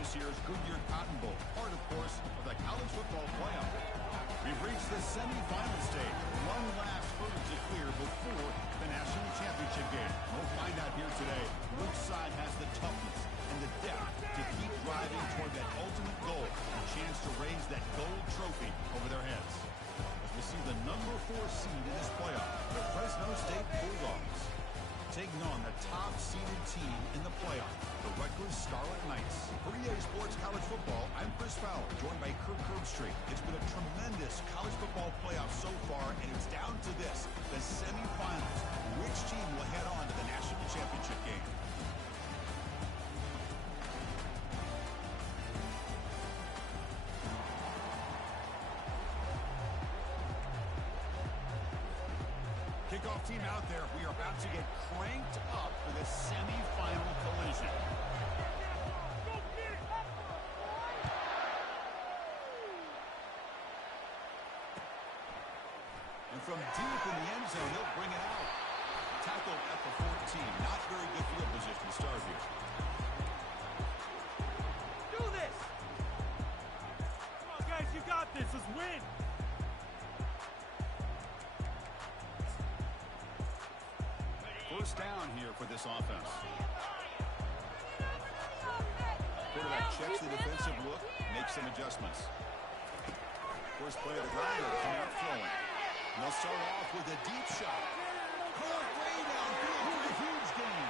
this year's Goodyear Cotton Bowl, part, of course, of the college football playoff. We've reached the semifinal stage. One last hurdle to clear before the national championship game. We'll find out here today which side has the toughness and the depth to keep driving toward that ultimate goal, a chance to raise that gold trophy over their heads. As we see the number 4 seed in this playoff, the Fresno State Bulldogs, taking on the top-seeded team in the playoff, the Rutgers Scarlet Knights. For EA Sports College Football, I'm Chris Fowler, joined by Kirk Herbstreit. It's been a tremendous college football playoff so far, and it's down to this, the semifinals. Which team will head on to the national championship game? Kickoff team out there. We are about to get cranked up for the semifinal collision. And from deep in the end zone, he'll bring it out. Tackled at the 14. Not very good field position to start here. Do this! Come on, guys, you got this. Let's win! First down here for this offense. Quarterback checks the defensive look, makes some adjustments. First play of the drive, coming out throwing. And they'll start off with a deep shot. Caught way downfield for a huge gain.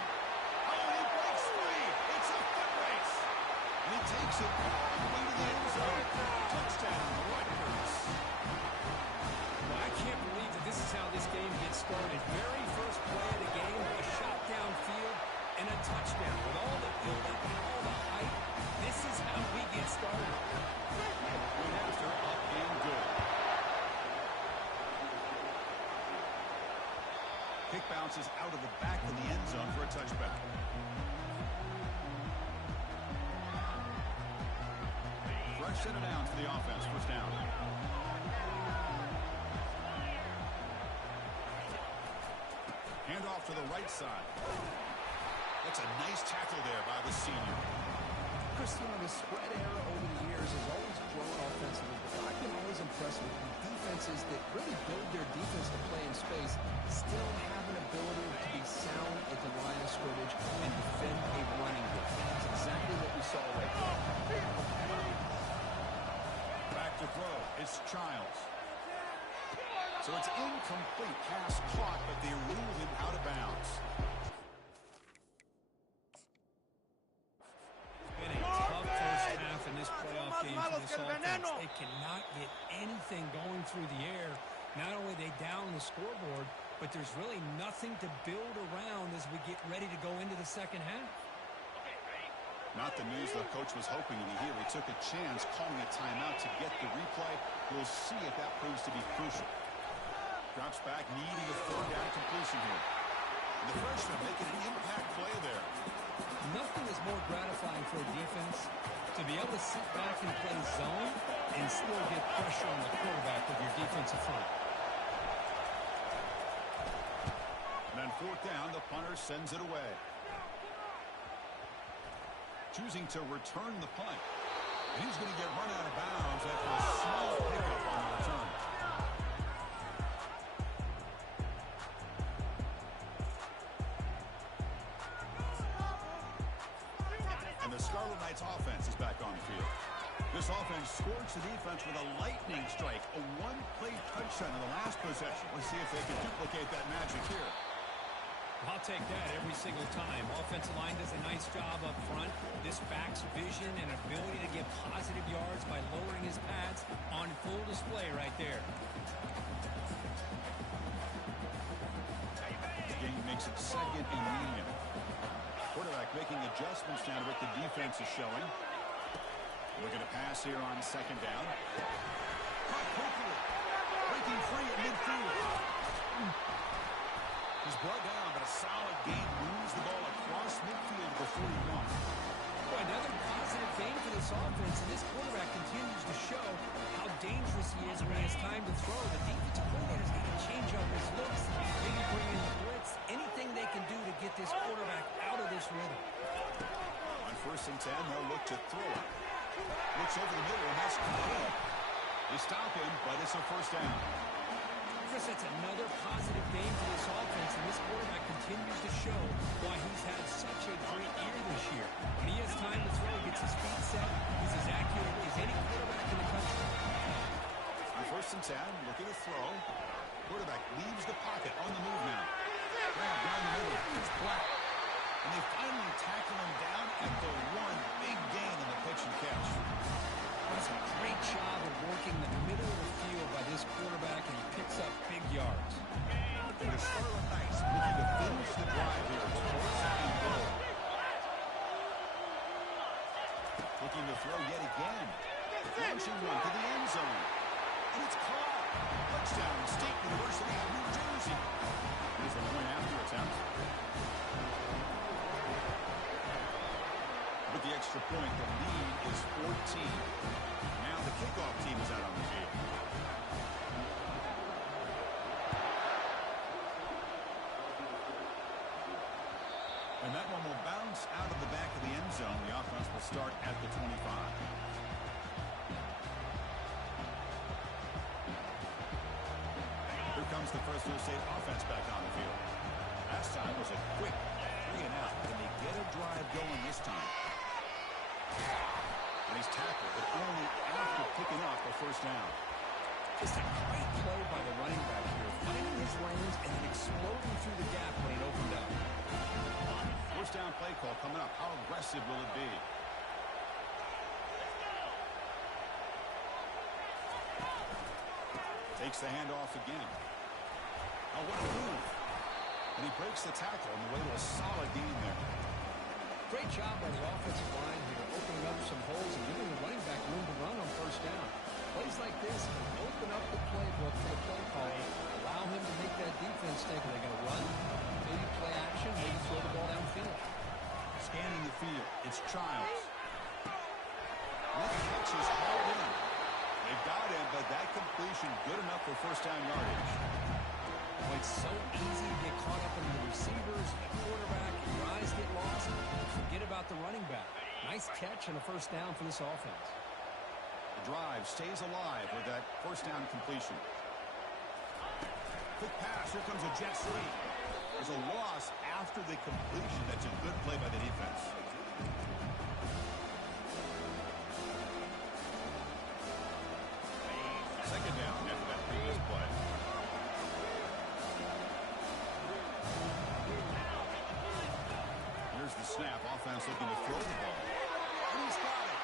Oh, he breaks free. It's a foot race. And he takes it all the way to the end zone. Touchdown, the Rutgers. Well, I can't believe that this is how this game gets started. Very first play of the game, a shot downfield, and a touchdown. With all the build-up and all the hype, this is how we get started. Good after, up and good. Kick bounces out of the back of the end zone for a touchback. Fresh set of downs for the offense, first down. Hand off to the right side. That's a nice tackle there by the senior. Chris, the spread era over the years has always grown offensively, but I've been always impressed with defenses that really build their defense to play in space, still have an ability to be sound at the line of scrimmage and defend a running game. That's exactly what we saw right there. Back to throw. It's Childs. So it's incomplete. Pass caught, but they ruled him out of bounds. Been a tough first half in this playoff game for this offense. They cannot get anything going through the air. Not only are they down the scoreboard, but there's really nothing to build around as we get ready to go into the second half. Not the news the coach was hoping to hear. He took a chance calling a timeout to get the replay. We'll see if that proves to be crucial. Drops back, needing a third down completion here. And the freshman making an impact play there. Nothing is more gratifying for a defense to be able to sit back and play zone and still get pressure on the quarterback with your defensive front. And then fourth down, the punter sends it away. Choosing to return the punt. And he's going to get run out of bounds after a small pickup on the return. And the Scarlet Knights offense is back on the field. This offense scorched the defense with a lightning strike, a one-play touchdown in the last possession. Let's see if they can duplicate that magic here. I'll take that every single time. Offensive line does a nice job up front. This back's vision and ability to get positive yards by lowering his pads on full display right there. The game makes it second and medium. Quarterback making adjustments now to what the defense is showing. Looking to pass here on second down. Caught quickly. Breaking free at midfield. He's brought down, but a solid gain moves the ball across midfield before he runs. Boy, another positive gain for this offense, and this quarterback continues to show how dangerous he is when he has time to throw. The defensive coordinator's got to change up his looks, maybe bring in the blitz, anything they can do to get this quarterback out of this rhythm. On first and 10. They'll look to throw it. Looks over the middle, and that's complete. They stop him, but it's a first down. Chris, that's another positive game for this offense, and this quarterback continues to show why he's had such a great year this year. When he has time to throw, gets his feet set, he's as accurate as any quarterback in the country. On first and 10, looking to throw. Quarterback leaves the pocket on the move now. Grab down the middle. It's Black. And they finally tackle him down at the one. Big gain in the pitch and catch. That's a great job of working the middle of the field by this quarterback, and he picks up big yards. And the Scarlet Knights looking to finish the drive here. It's fourth and goal. Looking to throw yet again. Launching one to the end zone. And it's caught. Touchdown, State University of New Jersey. Here's the point after attempt. With the extra point, the lead is 14. Now the kickoff team is out on the field. And that one will bounce out of the back of the end zone. The offense will start at the 25. Here comes the Fresno State offense back on the field. Last time was a quick 3 and out. Can they get a drive going this time? And he's tackled, but only after picking up a first down. Just a great play by the running back here, finding his lanes and then exploding through the gap when it opened up. First down play call coming up. How aggressive will it be? Takes the handoff again. Now what a move. And he breaks the tackle on the way to a solid gain there. Great job by the offensive line here, opening up some holes and giving the running back room to run on first down. Plays like this can open up the playbook for the play caller, allow him to make that defense think, are they going to run? Maybe play action, maybe throw the ball downfield. Scanning the field, it's Childs. That catch is hauled in. They've got him, but that completion good enough for first down yardage. Well, it's so easy to get caught up in the receivers, the quarterback, your eyes get lost. Forget about the running back. Nice catch and a first down for this offense. The drive stays alive with that first down completion. Quick pass. Here comes a jet sweep. There's a loss after the completion. That's a good play by the defense. Second down after that previous play. Here's the snap. Offense looking to throw the ball. And he's got it.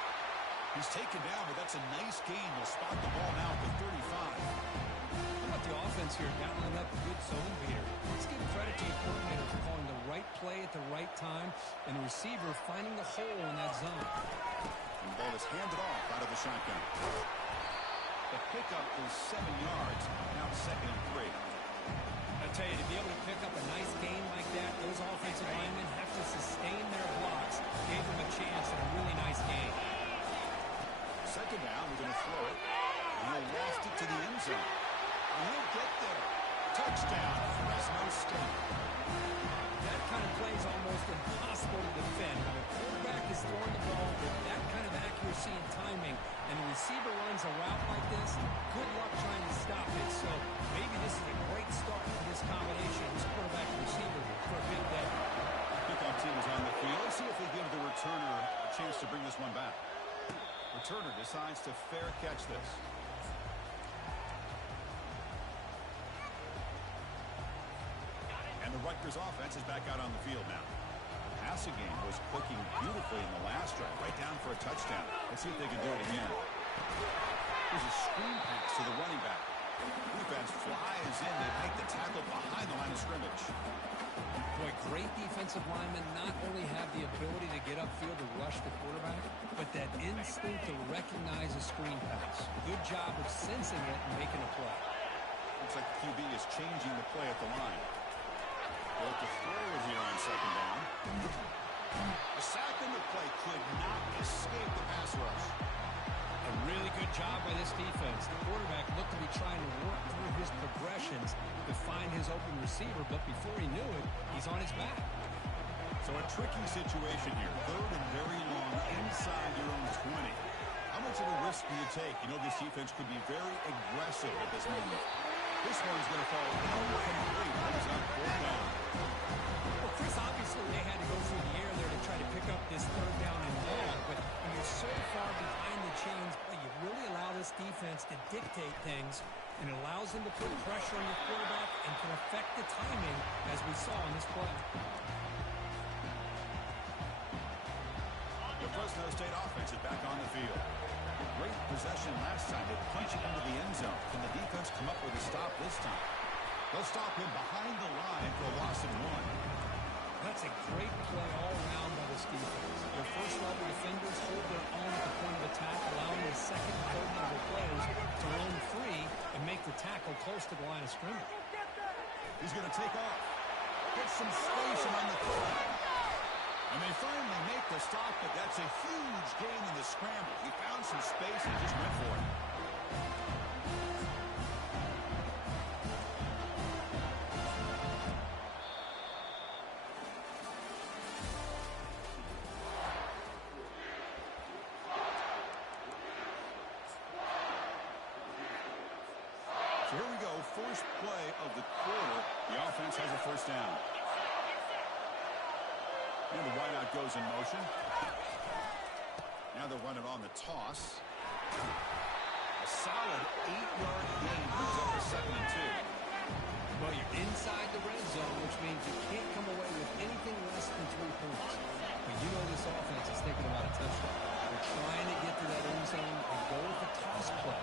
He's taken down, but that's a nice gain. We'll spot the ball now at the 35. How about the offense here dialing up a good zone beater? Let's give credit to your coordinator for calling the right play at the right time and the receiver finding the hole in that zone. And the ball is handed off out of the shotgun. The pickup is 7 yards. Now second and 3. I tell you, to be able to pick up a nice gain like that, those offensive linemen have to sustain their blocks. Gave them a chance at a really nice game. Second down, we're going to throw it. And he'll loft it to the end zone. And he'll get there. Touchdown, Fresno State. That kind of play is almost impossible to defend. When the quarterback is throwing the ball with that kind of accuracy and timing, and the receiver runs a route like this, good luck trying to stop it. So maybe this is a great start for this combination, this quarterback and receiver for a big day. Kickoff team is on the field. Let's see if they give the returner a chance to bring this one back. Returner decides to fair catch this. And the Rutgers offense is back out on the field now. The passing game was clicking beautifully in the last drive, right down for a touchdown. Let's see if they can do it again. There's a screen pass to the running back. Defense flies in. They make the tackle behind the line of scrimmage. Boy, great defensive linemen not only have the ability to get upfield to rush the quarterback, but that instinct to recognize a screen pass. Good job of sensing it and making a play. Looks like the QB is changing the play at the line. Well, to throw it here on second down. A sack in the play could not escape the pass rush. A really good job by this defense. The quarterback looked to be trying to work through his progressions to find his open receiver, but before he knew it, he's on his back. So a tricky situation here. Third and very long inside your own 20. How much of a risk do you take? You know this defense could be very aggressive at this moment. This one's going to fall incomplete. Brings up 4th down. Well, Chris, obviously they had to go through the air there to try to pick up this 3rd down and long. But when you're so far behind the chains, you really allow this defense to dictate things. And it allows them to put pressure on your quarterback and can affect the timing, as we saw in this play. The Fresno State offense is back on the field. Great possession last time. They punch it into the end zone. Can the defense come up with a stop this time? They'll stop him behind the line for a loss of 1. That's a great play all around by this defense. Their first-level defenders hold their own at the point of attack, allowing the second and third-level players to roam free and make the tackle close to the line of scrimmage. He's going to take off. Get some space on the throw. And they finally make the stop, but that's a huge gain in the scramble. He found some space and just went for it. So here we go, first play of the quarter. The offense has a 1st down. And the wideout goes in motion. Now they'll run it on the toss. A solid 8-yard gain brings up the 2nd and 2. Well, you're inside the red zone, which means you can't come away with anything less than 3 points. But you know this offense is thinking about a touchdown. They're trying to get to that end zone and go with the toss play.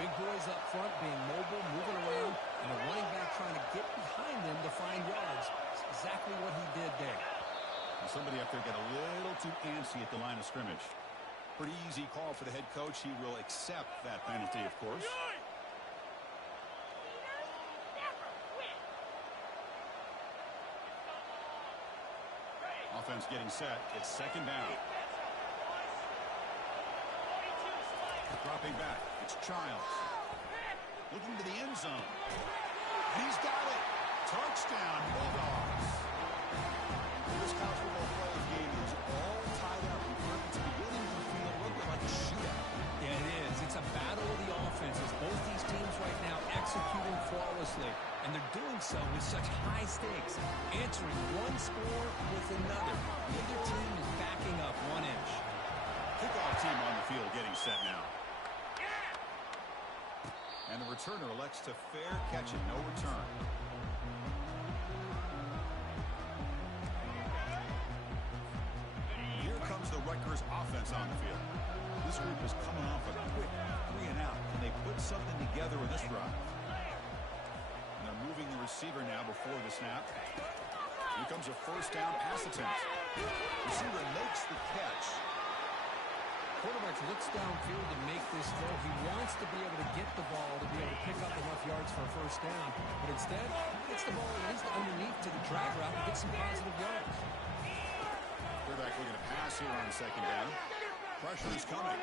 Big boys up front being mobile, moving around, and a running back trying to get behind them to find yards. That's exactly what he did there. And somebody up there got a little too antsy at the line of scrimmage. Pretty easy call for the head coach. He will accept that penalty, of course. Offense getting set. It's 2nd down. Dropping back. It's Childs. Looking to the end zone. And he's got it. Touchdown, Bulldogs. This college football playoff game is all tied up. It's beginning to feel a little bit like a shootout. Yeah, it is. It's a battle of the offenses. Both these teams right now executing flawlessly. And they're doing so with such high stakes. Answering one score with another. Neither team is backing up 1 inch. Kickoff team on the field getting set now. And the returner elects to fair catch it. No return. Here comes the Rutgers offense on the field. This group is coming off a quick 3 and out. Can they put something together in this drive? And they're moving the receiver now before the snap. Here comes a 1st down pass attempt. Receiver makes the catch. Quarterback looks downfield to make this throw. He wants to be able to get the ball to be able to pick up enough yards for a 1st down. But instead, he gets the ball at least underneath to the drag route and get some positive yards. Quarterback looking to pass here on 2nd down. Pressure is coming.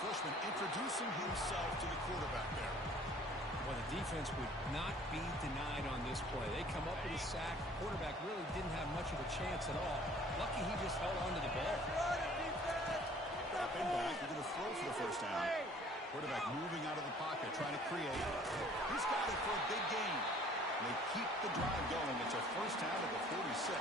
Freshman introducing himself to the quarterback there. Well, the defense would not be denied on this play. They come up with a sack. Quarterback really didn't have much of a chance at all. Lucky he just held on to the ball. Dropping back, you're going to throw for the 1st down. Quarterback moving out of the pocket, trying to create. He's got it for a big gain. And they keep the drive going. It's a 1st down at the 46.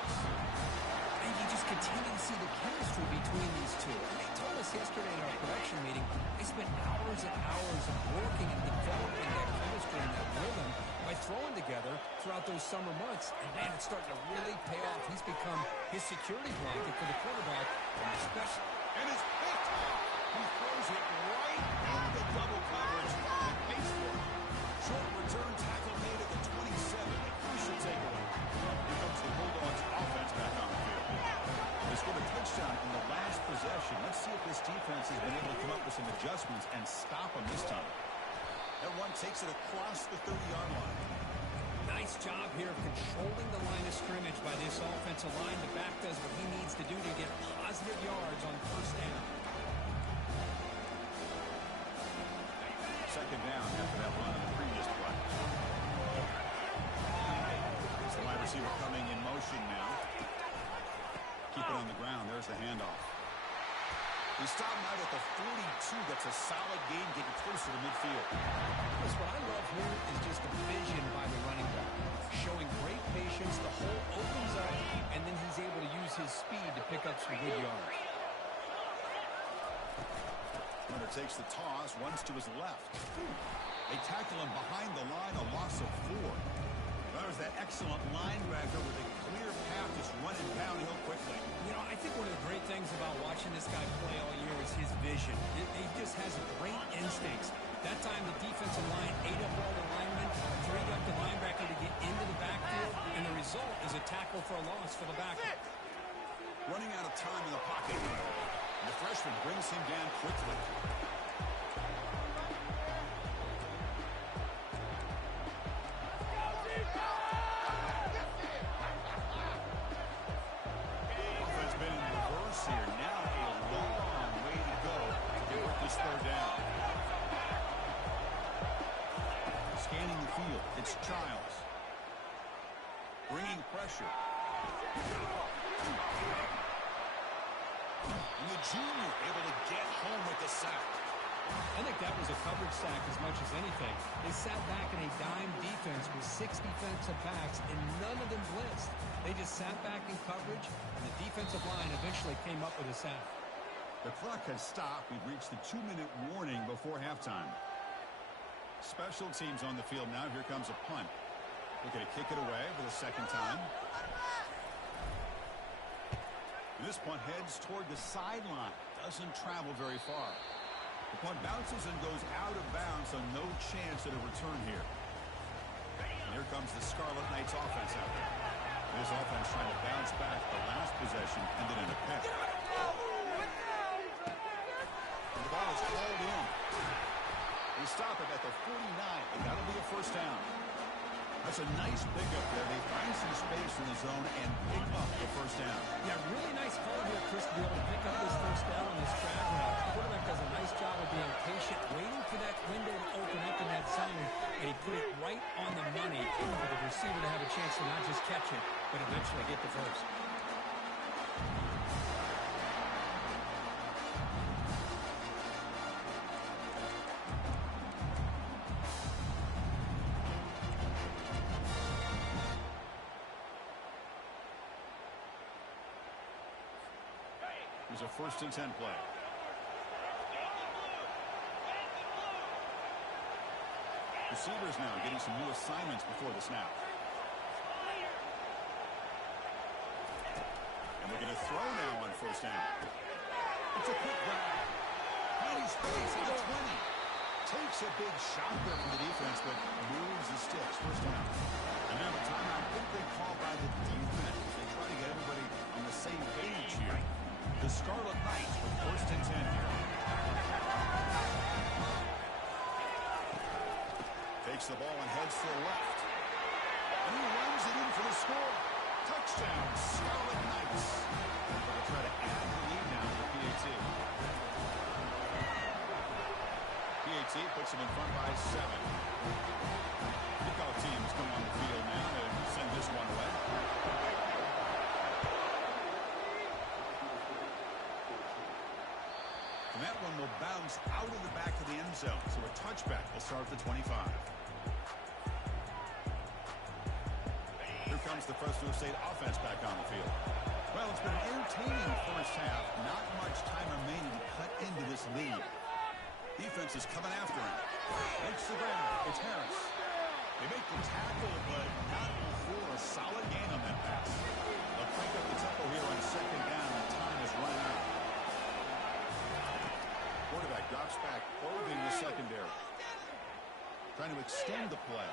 And you just continue to see the chemistry between these two. And they told us yesterday in our production meeting, they spent hours and hours of working and developing that chemistry and that rhythm by throwing together throughout those summer months. And man, it's starting to really pay off. He's become his security blanket for the quarterback, and especially. And it's picked off. He throws it right into double coverage and pays for it. Short return tackle made at the 27. A crucial takeaway. Here comes the Bulldogs offense back on the field. They scored a touchdown in the last possession. Let's see if this defense has been able to come up with some adjustments and stop them this time. That one takes it across the 30-yard line. Nice job here of controlling the line of scrimmage by this offensive line. The back does what he needs to do to get positive yards on 1st down. 2nd down after that run on the previous play. It's the wide receiver coming in motion now. He stopped him out at the 42. That's a solid gain getting closer to midfield. Chris, what I love here is just the vision by the running back. Showing great patience, the hole opens up, and then he's able to use his speed to pick up some good yards. Runner takes the toss, runs to his left. They tackle him behind the line, a loss of 4. There's that excellent linebacker with a clear path just running downhill quickly. You know, I think one of the great things about watching this guy play all year is his vision. He just has great instincts. That time the defensive line ate up all the linemen, freed up the linebacker to get into the backfield, and the result is a tackle for a loss for the backer. Running out of time in the pocket. And the freshman brings him down quickly. Offense been in reverse here. Now a long way to go to get this third down. Scanning the field. It's Childs. Bringing pressure. And the junior able to get home with the sack. I think that was a coverage sack as much as anything. They sat back in a dime defense with 6 defensive backs, and none of them blitzed. They just sat back in coverage, and the defensive line eventually came up with a sack. The clock has stopped. We've reached the 2-minute warning before halftime. Special teams on the field now. Here comes a punt. Looking to kick it away for the second time. And this punt heads toward the sideline. Doesn't travel very far. The punt bounces and goes out of bounds, so no chance at a return here. And here comes the Scarlet Knights offense out there. This offense trying to bounce back the last possession, ended in a pick. And the ball is called in. They stop it at the 49, and that'll be a first down. That's a nice pickup there. They find some space in the zone and pick up the first down. Yeah, really nice call here, Chris, to be able to pick up this first down on this drag route. The quarterback does a nice job of being patient, waiting for that window to open up in that zone, and he put it right on the money for the receiver to have a chance to not just catch it, but eventually get the first. Here's a 1st and 10 play. Receivers now getting some new assignments before the snap. And they're going to throw now on first down. It's a quick grab. Tiny space at the 20. Takes a big shot there from the defense, but moves the sticks. First down. And now a timeout quickly called by the defense. They try to get everybody on the same page here. The Scarlet Knights with 1st and 10 here. Takes the ball and heads to the left. And he runs it in for the score. Touchdown, Scarlet Knights. They'll try to add the lead now to the PAT. PAT puts them in front by 7. Kickoff teams come on the field now to send this one away. And that one will bounce out of the back of the end zone. So a touchback will start at the 25. Here comes the Fresno State offense back on the field. Well, it's been an entertaining first half. Not much time remaining to cut into this lead. Defense is coming after him. Makes the grab. It's Harris. They make the tackle, but not before a solid gain on that pass. They'll crank up the tempo here on second down, and time is running out. Quarterback drops back, probing the secondary. Trying to extend the play.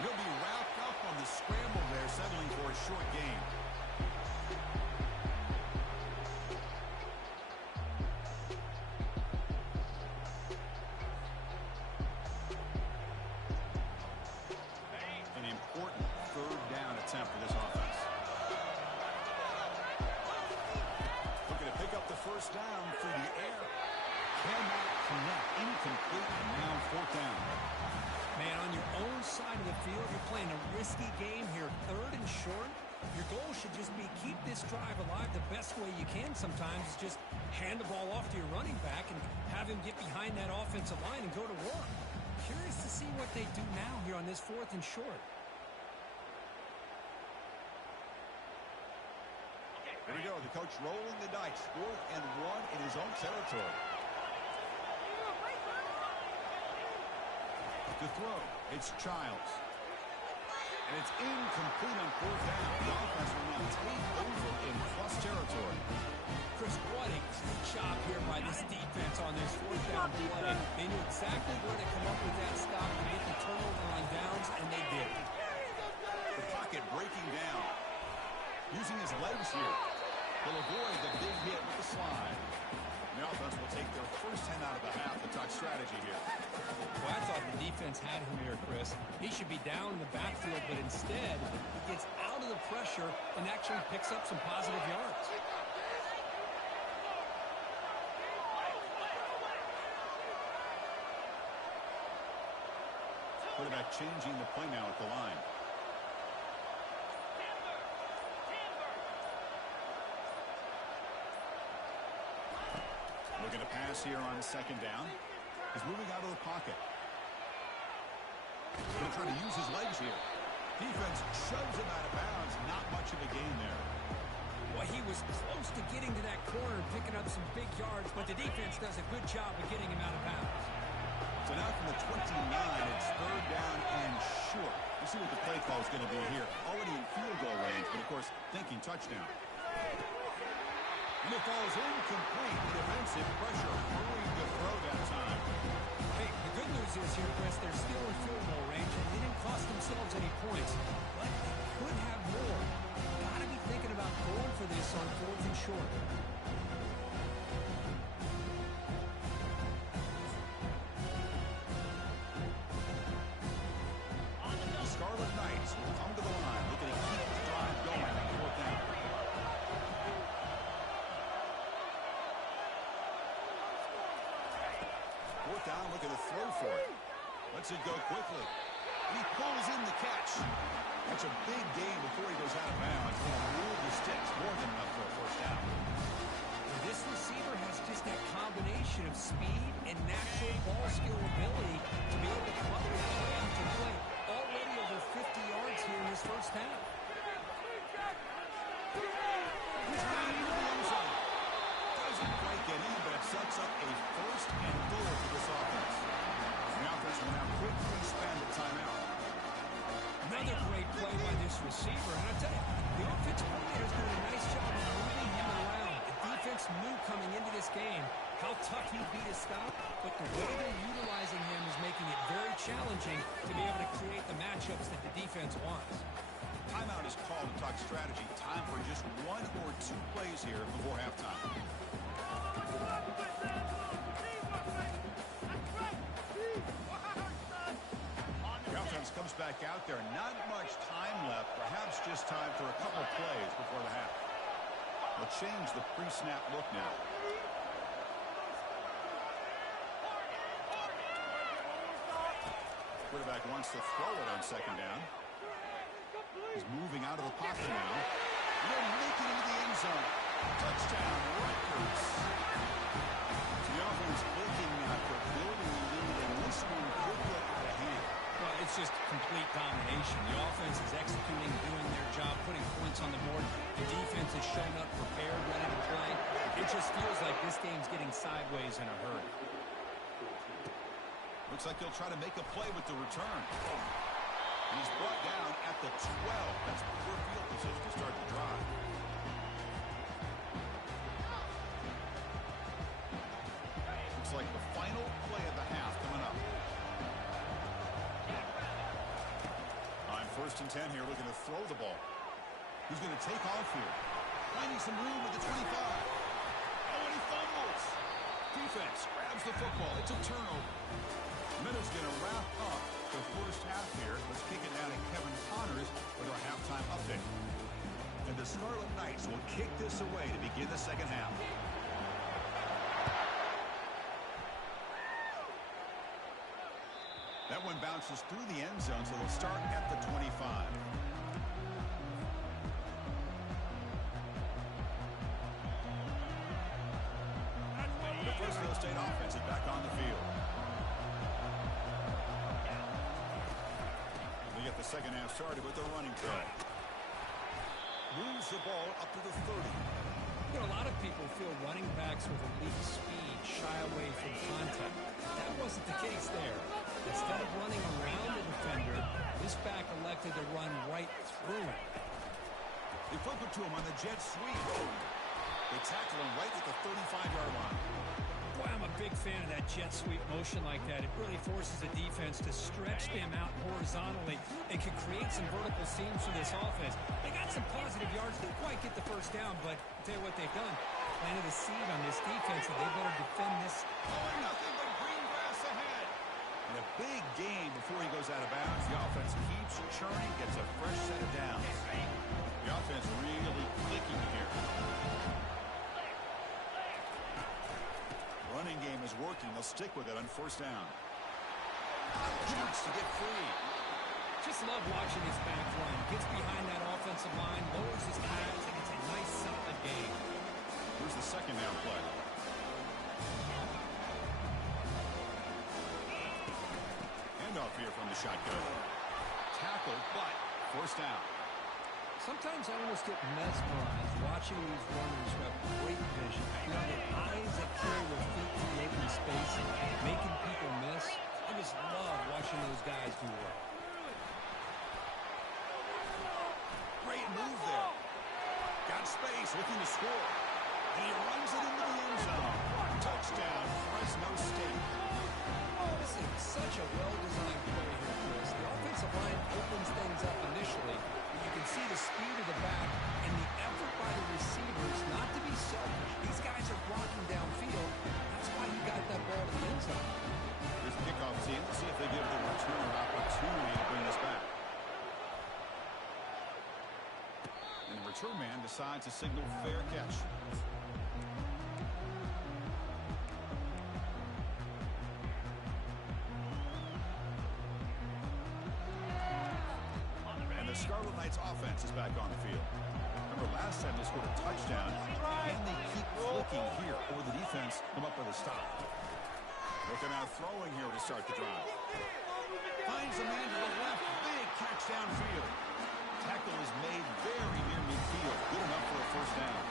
He'll be wrapped up on the scramble there, settling for a short gain. An important third down attempt for this offense. Looking to pick up the first down through the air. Cannot connect. Incomplete, and now 4th down. Man, on your own side of the field, you're playing a risky game here. 3rd and short. Your goal should should just be keep this drive alive the best way you can sometimes is just hand the ball off to your running back and have him get behind that offensive line and go to work. Curious to see what they do now here on this 4th and short. Here we go. The coach rolling the dice. 4th and 1 in his own territory. To throw, it's Childs. And it's incomplete on 4th down. The offense will now take over in plus territory. Chris, what a great job here by this defense on this 4th down play. They knew exactly where to come up with that stop and get the turnover on downs, and they did. The pocket breaking down. Using his legs here. Will avoid the big hit with the slide. The offense will take their first 10 out of the half. The talk strategy here. Well, I thought the defense had him here, Chris. He should be down in the backfield, but instead, he gets out of the pressure and actually picks up some positive yards. Quarterback changing the play now at the line. Looking to pass here on 2nd down. He's moving out of the pocket. He'll try to use his legs here. Defense shoves him out of bounds. Not much of a gain there. Well, he was close to getting to that corner and picking up some big yards, but the defense does a good job of getting him out of bounds. So now from the 29, it's 3rd down and short. We'll see what the play call is going to be here. Already in field goal range, but of course, thinking touchdown. And it falls incomplete. Defensive pressure hurrying to throw that time. Hey, the good news is here, Chris, they're still in field goal range, and they didn't cost themselves any points, but they could have more. Got to be thinking about going for this on 4th and short. The Scarlet Knights will come to the line, looking to keep the drive going on 4th down. Down, looking to throw for it. Lets it go quickly. He pulls in the catch. That's a big gain before he goes out of bounds. He'll move the sticks more than enough for a 1st down. This receiver has just that combination of speed and natural ball skill ability to be able to come up with play after play. Already over 50 yards here in this 1st half. He's got into the end zone. Doesn't quite get in, but it sets up a 1st and goal for this offense. The offense will now quickly spend a timeout. Another great play by this receiver. And I tell you, the offensive coordinator's doing a nice job of moving him around. The defense knew coming into this game how tough he'd be to stop, but the way they're utilizing him is making it very challenging to be able to create the matchups that the defense wants. Timeout is called to talk strategy. Time for just 1 or 2 plays here before halftime. The offense comes back out there. Not much time left. Perhaps just time for a couple of plays before the half. We'll change the pre-snap look now. Quarterback wants to throw it on 2nd down. He's moving out of the pocket now. They're making it into the end zone. Touchdown, Rutgers. The offense looking after building the lead, and this one could get out of hand. Well, it's just complete domination. The offense is executing, doing their job, putting points on the board. The defense has shown up prepared, ready to play. It just feels like this game's getting sideways in a hurry. Looks like he'll try to make a play with the return. He's brought down at the 12. That's poor field position to start the drive. Looks like the final play of the half coming up. On 1st and 10 here, looking to throw the ball. Who's going to take off here? Finding some room with the 25. Oh, and he fumbles. Defense grabs the football. It's a turnover. Minutes going to wrap up the 1st half here. Let's kick it down to Kevin Connors with our halftime update. And the Scarlet Knights will kick this away to begin the 2nd half. That one bounces through the end zone, so they'll start at the 25. State offense is back on the field. They get the second half started with their running play. Moves the ball up to the 30. You know, a lot of people feel running backs with elite speed shy away from contact. That wasn't the case there. Instead of running around the defender, this back elected to run right through him. They flip it to him on the jet sweep. They tackle him right at the 35-yard line. Boy, I'm a big fan of that jet sweep motion like that. It really forces the defense to stretch them out horizontally and can create some vertical seams for this offense. They got some positive yards. Didn't quite get the first down, but I'll tell you what they've done. Planted a seed on this defense, and they better defend this. Nothing but green grass ahead. And a big gain before he goes out of bounds. The offense keeps churning, gets a fresh set of downs. The offense really clicking here. Running game is working. They'll stick with it on first down. Chance to get free. Just love watching this back run. Gets behind that offensive line, lowers his pads, and it's a nice, solid game. Here's the second down play. Handoff here from the shotgun. Tackle, but first down. Sometimes I almost get mesmerized watching these runners who have great vision. You know, the eyes that carry their feet to the open space, making people miss. I just love watching those guys do work. Great move there. Got space, looking to score. And he runs it into the end zone. Touchdown, Fresno State. This is such a well-designed play here, Chris. The offensive line opens things up initially. You can see the speed of the back and the effort by the receivers not to be selfish. These guys are blocking downfield. That's why he got that ball to the end zone. Here's the kickoff team. Let's see if they give the return an opportunity to bring this back. And the return man decides to signal fair catch. Scarlet Knights offense is back on the field. Remember last time they scored a touchdown, and they keep flicking here, or the defense come up with a stop. Looking out throwing here to start the drive. Finds a man to the left, big catch downfield. Tackle is made very near midfield, good enough for a first down.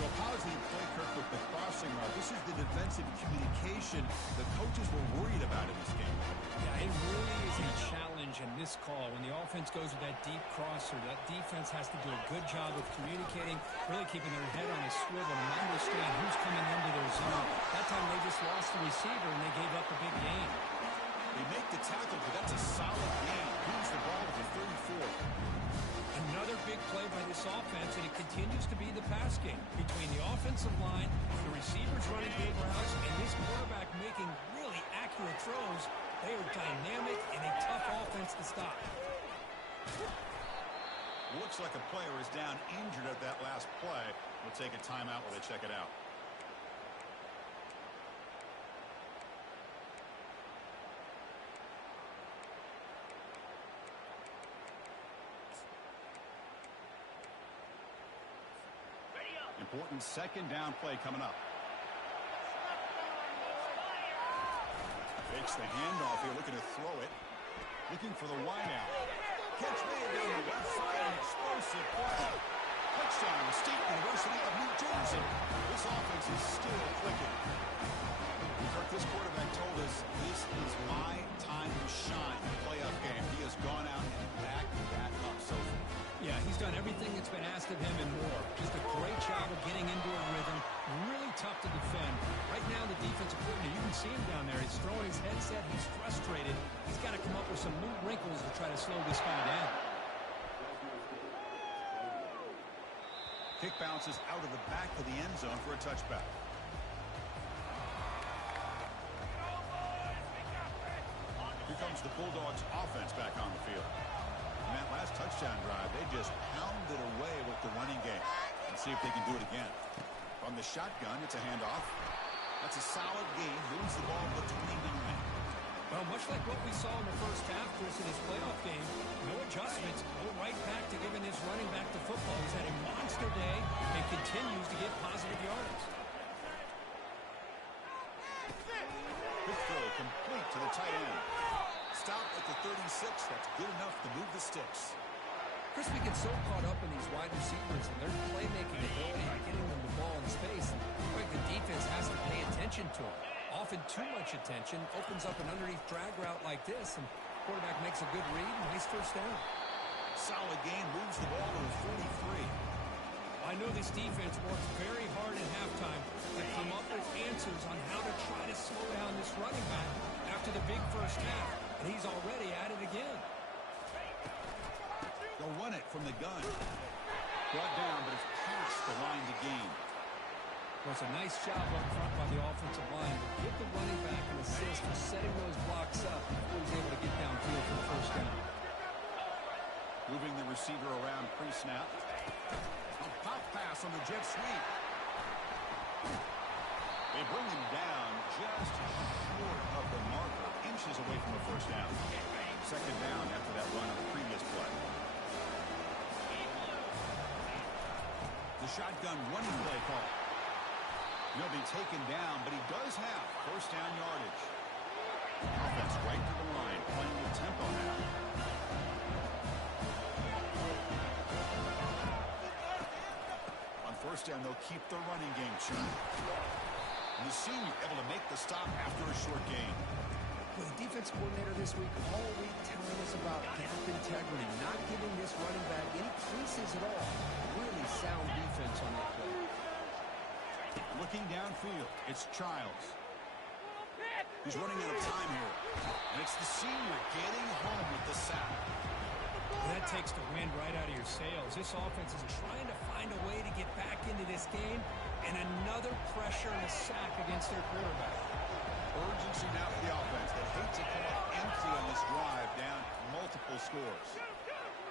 So a positive play, Kirk, with the crossing route. This is the defensive communication the coaches were worried about in this game. Yeah, it really is a challenge in this call. When the offense goes with that deep crosser, that defense has to do a good job of communicating, really keeping their head on a swivel and understand who's coming into their zone. That time they just lost the receiver and they gave up a big gain. They make the tackle, but that's a solid gain. Moves the ball to the 34. Another big play by this offense, and it continues to be the pass game between the offensive line, the receivers running paper routes, and this quarterback making really accurate throws. They are dynamic and a tough offense to stop. Looks like a player is down injured at that last play. We'll take a timeout while they check it out. Important second down play coming up. Fakes the handoff here, looking to throw it. Looking for the wideout. Catch made down the left side, an explosive play. Touchdown, State University of New Jersey. This offense is still clicking. Kirk, this quarterback told us this is my time to shine. Playoff game. He has gone out and backed that up so far. Yeah, he's done everything that's been asked of him and more. Just a great job of getting into a rhythm. Really tough to defend. Right now, the defensive coordinator, you can see him down there. He's throwing his headset. He's frustrated. He's got to come up with some new wrinkles to try to slow this guy down. Kick bounces out of the back of the end zone for a touchback. Here comes the Bulldogs offense back on the field. In that last touchdown drive, they just pounded away with the running game. And see if they can do it again. From the shotgun, it's a handoff. That's a solid gain. Moves the ball to 29. Well, much like what we saw in the first half, Chris, in this playoff game, no adjustments, go right back to giving this running back to football. He's had a monster day and continues to get positive yards. the tight end. Stop at the 36. That's good enough to move the sticks. Chris, we get so caught up in these wide receivers and their playmaking ability and getting them the ball in space. Like the defense has to pay attention to them. Often too much attention opens up an underneath drag route like this, and quarterback makes a good read. Nice first down. Solid gain, moves the ball to the 43. I know this defense worked very hard at halftime to come up with answers on how to try to slow down this running back after the big first half, and he's already at it again. They'll run it from the gun. Brought down, but it's past the line to gain. Well, it's a nice job up front by the offensive line, but give the running back an assist for setting those blocks up before he's able to get downfield for the first down. Moving the receiver around pre-snap. A pop pass on the jet sweep. They bring him down just short of the marker, inches away from the first down. Second down after that run on the previous play. The shotgun running play call. He'll be taken down, but he does have first down yardage. Offense right to the line, playing with tempo now. On first down, they'll keep the running game churning. And the senior able to make the stop after a short gain. Well, the defense coordinator this week all week telling us about gap integrity, not giving this running back any creases at all. Really sound defense on that play. Looking downfield, it's Childs. He's running out of time here. And it's the senior getting home with the sack. That takes the wind right out of your sails. This offense is trying to find a way to get back into this game, and another pressure and a sack against their quarterback. Urgency now for the offense. They hate to come up empty on this drive, down multiple scores.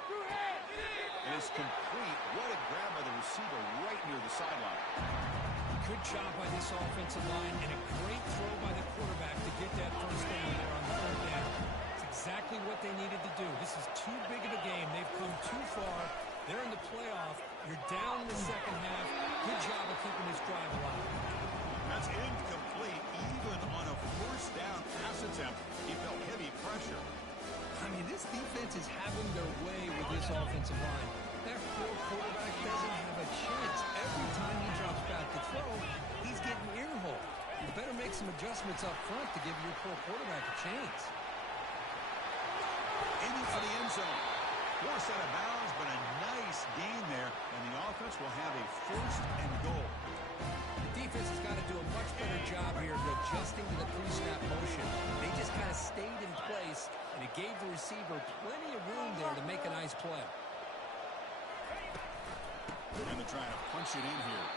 It is complete. What a grab by the receiver right near the sideline. Good job by this offensive line, and a great throw by the quarterback to get that first down there on third down. It's exactly what they needed to do. This is too big of a game. They've come too far. They're in the playoff. You're down in the second half. Good job of keeping this drive alive. That's incomplete. Even on a first down pass attempt, he felt heavy pressure. I mean, this defense is having their way with this offensive line. That poor quarterback doesn't have a chance. Every time he drops back to throw, he's getting ear-holed. You better make some adjustments up front to give your poor quarterback a chance. Aiming for the end zone. Forced out of bounds, but a nice gain there, and the offense will have a first and goal. The defense has got to do a much better job here of adjusting to the pre-snap motion. They just kind of stayed in place, and it gave the receiver plenty of room there to make a nice play. They're going to try to punch it in here.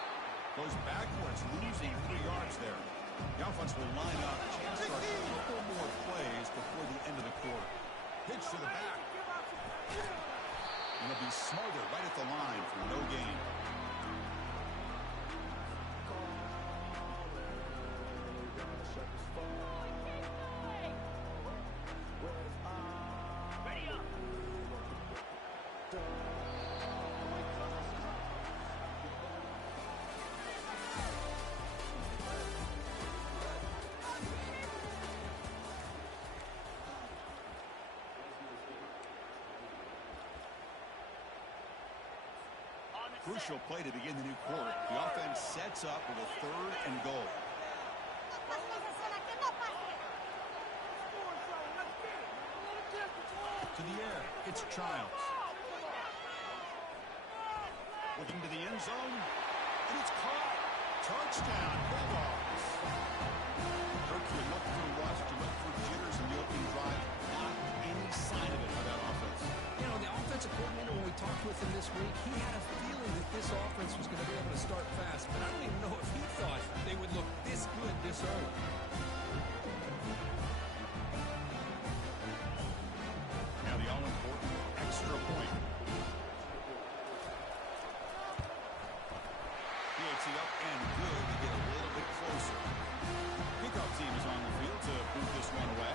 Goes backwards, losing 3 yards there. The offense will line up, chance for a couple more plays before the end of the quarter. Pitch to the back. And it'll be Smarter right at the line for no gain. Crucial play to begin the new quarter. The offense sets up with a third and goal. To the air, it's Childs. Looking to the end zone, and it's caught. Touchdown, Bulldogs. Kirk, you look for rust, you look for jitters in the opening drive. Not any sign of it by that offense. You know, the offensive coordinator, when we talked with him this week, he had a feeling that this offense was going to be able to start fast, but I don't even know if he thought they would look this good this early. Now the all-important extra point. PAT up and good to get a little bit closer. Kickoff team is on the field to boot this one away.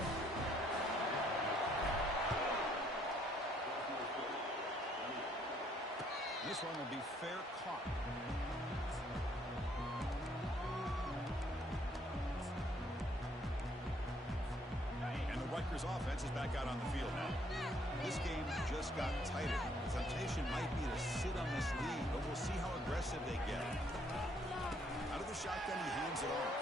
This one will be fair caught. Rutgers offense is back out on the field now. This game just got tighter. The temptation might be to sit on this lead, but we'll see how aggressive they get. Out of the shotgun, he hands it off.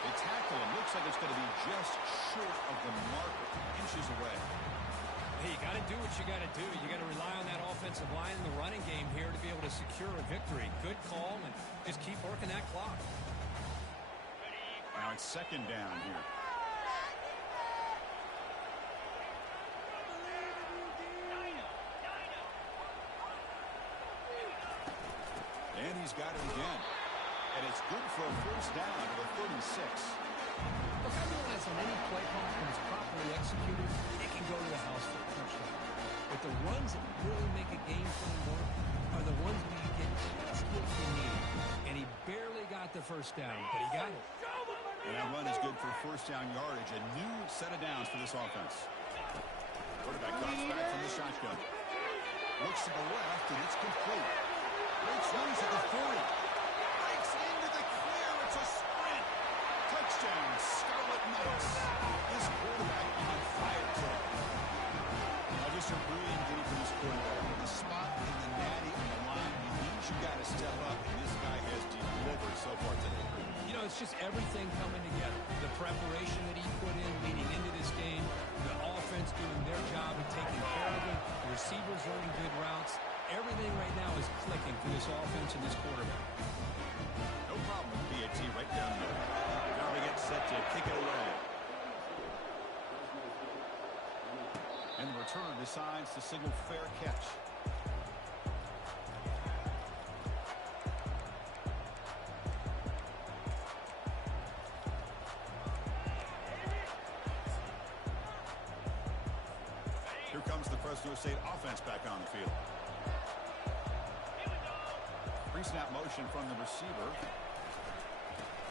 They tackle him. Looks like it's going to be just short of the marker, inches away. Hey, you got to do what you got to do. You got to rely on that offensive line in the running game here to be able to secure a victory. Good call, and just keep working that clock. Now it's second down here. And he's got it again. And it's good for a first down to the 36. Look, I realize on any play call, when it's properly executed, it can go to the house for a touchdown. But the runs that really make a game plan work are the ones where you get just what you need. And he barely got the first down, but he got it. And that run is good for first down yardage. A new set of downs for this offense. Quarterback drops back from the shotgun. Looks to the left, and it's complete. Breaks loose at the 40. Breaks into the clear. It's a sprint. Touchdown, Scarlet Knights. This quarterback on fire today. Now, just a brilliant game for this quarterback. With the spot in the natty on the line, he means you got to step up, and this guy has delivered so far today. You know, it's just everything coming together. The preparation that he put in leading into this game, the offense doing their job of taking care of him, the receivers running good routes. Everything right now is clicking for this offense and this quarterback. No problem with BAT right down there. Now they get set to kick it away. And the return decides to signal fair catch. Here comes the Fresno State offense back on the field. Pre-snap motion from the receiver.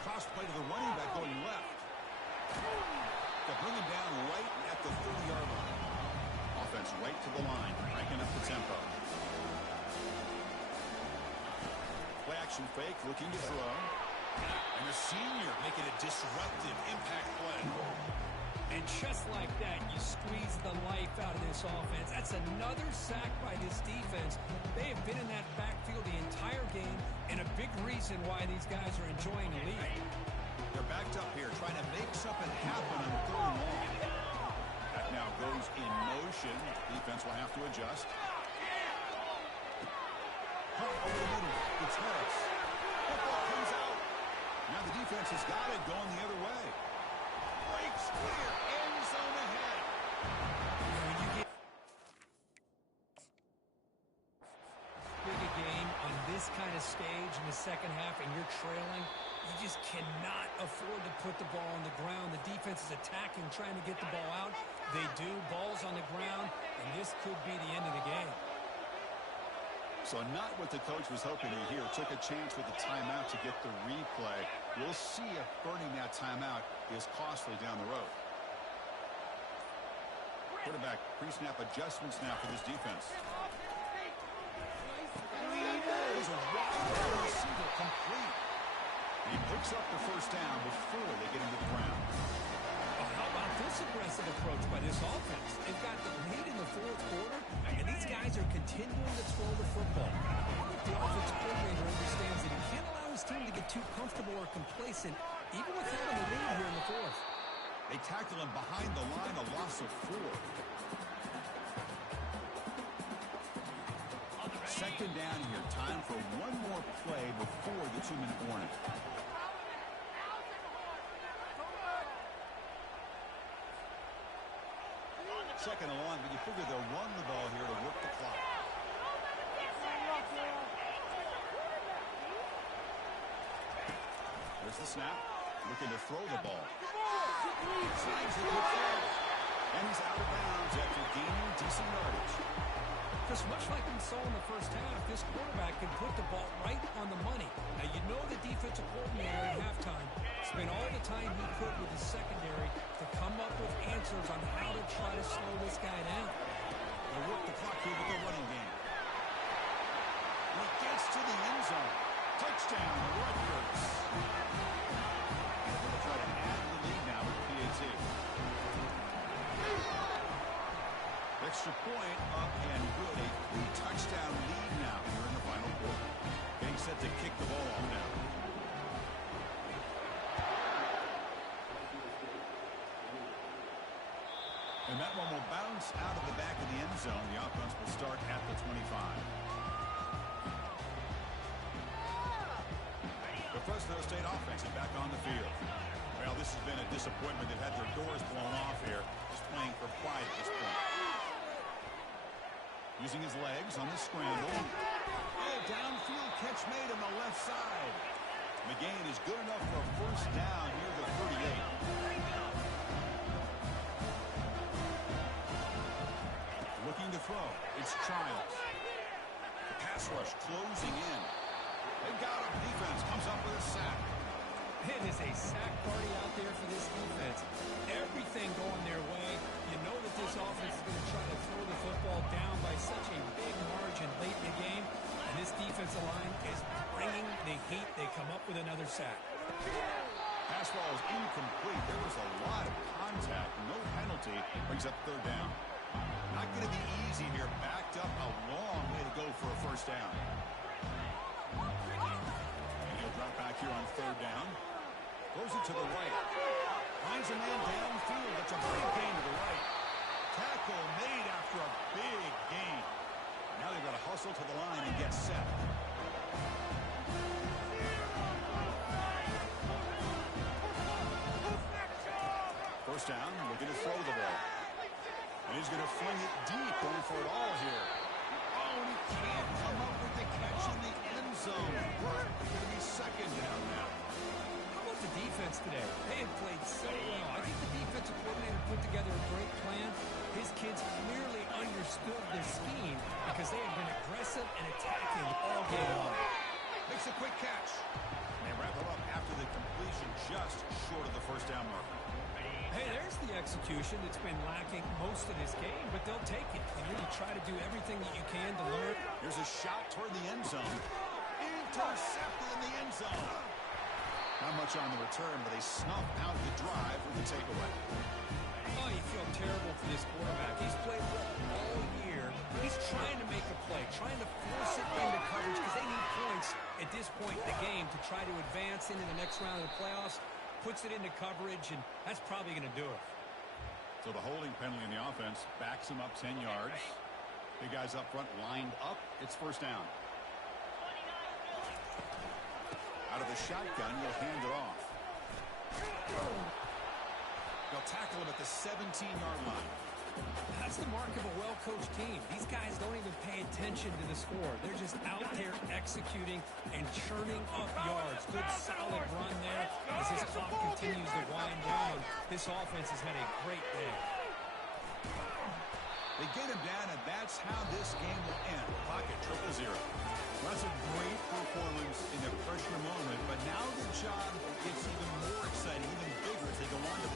Cross play to the running back going left. To bring him down right at the 30-yard line. Offense right to the line, cranking up the tempo. Play action fake, looking to throw. And the senior making a disruptive impact play. And just like that, you squeeze the life out of this offense. That's another sack by this defense. They have been in that backfield the entire game, and a big reason why these guys are enjoying the lead. They're backed up here, trying to make something happen on third and long. That now goes in motion. Defense will have to adjust. Over the middle. It's Harris. Football comes out. Now the defense has got it going the other way. Breaks clear. End zone ahead. When you get big a game on this kind of stage in the second half and you're trailing, you just cannot afford to put the ball on the ground. The defense is attacking, trying to get the ball out. They do. Ball's on the ground, and this could be the end of the game. So not what the coach was hoping to hear. Took a chance with the timeout to get the replay. We'll see if burning that timeout is costly down the road. Quarterback pre-snap adjustments now for this defense. There's a wide receiver complete. He picks up the first down before they get into the ground. How about this aggressive approach by this offense? They've got the lead in the fourth quarter, and these guys are continuing to throw the football. The offensive coordinator understands that he can't allow his team to get too comfortable or complacent, even with having the lead here in the fourth. They tackle him behind the line, a loss of 4. Second down here. Time for one more play before the 2-minute warning. Second and long, but you figure they'll run the ball here to work the clock. There's the snap. Looking to throw the ball. And he's out of bounds after gaining decent yardage. Just much like we saw in the first half, this quarterback can put the ball right on the money. Now, you know the defensive coordinator at halftime spent all the time he could with his secondary to come up with answers on how to try to slow this guy down. They work the clock here with the running game. And he gets to the end zone. Touchdown, Rutgers. They're going to try to add the lead now with PAT. Extra point up and good. A 3-touchdown lead now here in the final quarter. Getting set to kick the ball off now. And that one will bounce out of the back of the end zone. The offense will start at the 25. The Fresno State offense is back on the field. Well, this has been a disappointment. They've had their doors blown off here. Just playing for pride at this point. Using his legs on the scramble. Oh, downfield catch made on the left side. McGain is good enough for a first down near the 38. Looking to throw. It's Childs. The pass rush closing in. They got him. Defense comes up with a sack. It is a sack party out there for this defense. Everything going their way. You know that this offense is going to try to throw the football down by such a big margin late in the game. And this defensive line is bringing the heat. They come up with another sack. Pass ball is incomplete. There was a lot of contact. No penalty. Brings up third down. Not going to be easy here. Backed up a long way to go for a first down. And he'll drop back here on third down. Throws it to the right. Finds a man downfield. That's a big gain to the right. Tackle made after a big gain. Now they've got to hustle to the line and get set. First down, looking to throw the ball. And he's going to fling it deep, going for it all here. Oh, and he can't come up with the catch in the end zone. It's going to be second down now. How about the defense today? They have played so well. I think the defensive coordinator put together a great plan. His kids clearly understood the scheme because they have been aggressive and attacking all game long. Makes a quick catch. And they wrap it up after the completion just short of the first down marker. Hey, there's the execution that's been lacking most of this game, but they'll take it. You know, you try to do everything that you can to learn. Here's a shot toward the end zone. Intercepted in the end zone. Not much on the return, but they snuff out the drive with the takeaway. Oh, you feel terrible for this quarterback. He's played well all year. He's trying to make a play, trying to force it into coverage because they need points at this point in the game to try to advance into the next round of the playoffs. Puts it into coverage, and that's probably going to do it. So the holding penalty in the offense backs him up 10 yards. Big guys up front lined up. It's first down. Out of the shotgun, he'll hand it off. They'll tackle him at the 17-yard line. That's the mark of a well-coached team. These guys don't even pay attention to the score. They're just out there executing and churning up yards. Good, solid run there as this clock continues to wind down. This offense has had a great day. They get him down, and that's how this game will end. Clock at 0-0. That's a great performance in a pressure moment, but now the job gets even more exciting, even bigger as they go on to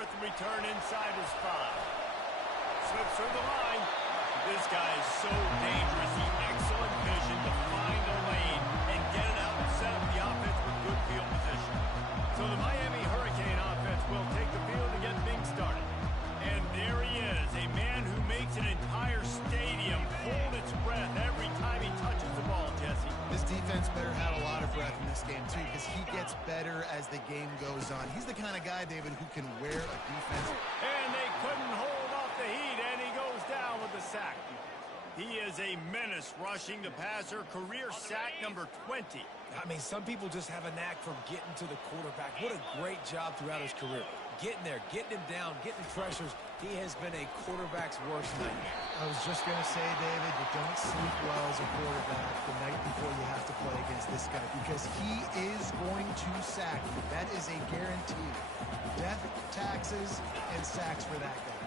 starts the return inside his 5. Slips through the line. This guy is so dangerous. He excellent vision to find a lane and get it out and set up the offense with good field position. So the Miami Hurricane offense will take the field to get things started. And there he is, a man who makes an entire stadium hold its breath every time he touches the ball, Jesse. This defense better have a lot of breath in this game, too, because he gets better as the game goes on. He's the kind of guy, David, who can wear a defense. And they couldn't hold off the heat, and he goes down with the sack. He is a menace rushing the passer, career sack number 20. I mean, some people just have a knack for getting to the quarterback. What a great job throughout his career. Getting there, getting him down, getting pressures. He has been a quarterback's worst nightmare. I was just going to say, David, you don't sleep well as a quarterback the night before you have to play against this guy because he is going to sack you. That is a guarantee. Death, taxes, and sacks for that guy.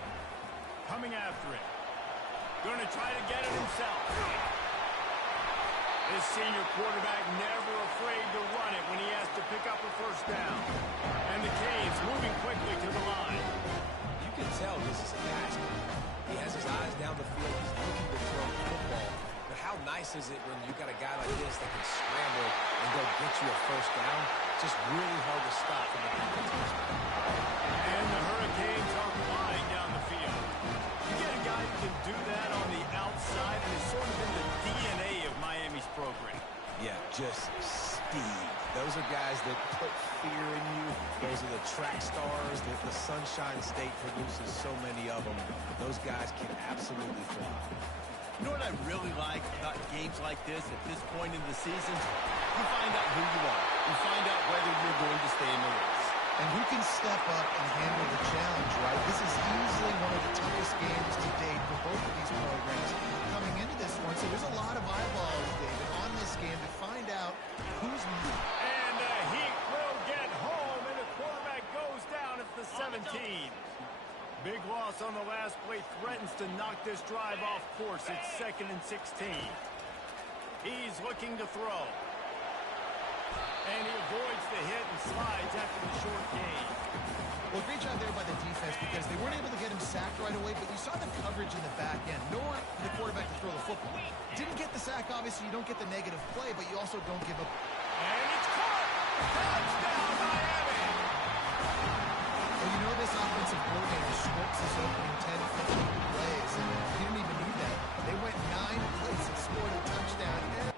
Coming after it. Going to try to get it himself. This senior quarterback never afraid to run it when he has to pick up a first down. And the Canes moving quickly to the line. You can tell this is a task. He has his eyes down the field. He's looking to throw the football. But how nice is it when you got a guy like this that can scramble and go get you a first down? Just really hard to stop from the defense. And the Hurricanes are flying down the field. You get a guy who can do that on the outside, and it's sort of in the DNA of Miami's program. Yeah, just speed. Those are guys that put fear in you. Those are the track stars that the Sunshine State produces so many of them. Those guys can absolutely fly. You know what I really like about games like this at this point in the season? You find out who you are. You find out whether you're going to stay in the race. And who can step up and handle the challenge, right? This is easily one of the toughest games to date for both of these programs coming into this one. So there's a lot of eyeballs, David, on this game to find out who's moving. And the Heat will get home, and the quarterback goes down at the 17. Big loss on the last play threatens to knock this drive off course. It's 2nd and 16. He's looking to throw. And he avoids the hit and slides after the short gain. Well, great job there by the defense because they weren't able to get him sacked right away, but you saw the coverage in the back end. Nowhere for the quarterback to throw the football. Didn't get the sack, obviously. You don't get the negative play, but you also don't give up. And it's caught! Touchdown, Miami! Well, you know this offensive coordinator scripts his opening 10, 15 plays, and he didn't even need that. They went 9 plays and scored a touchdown.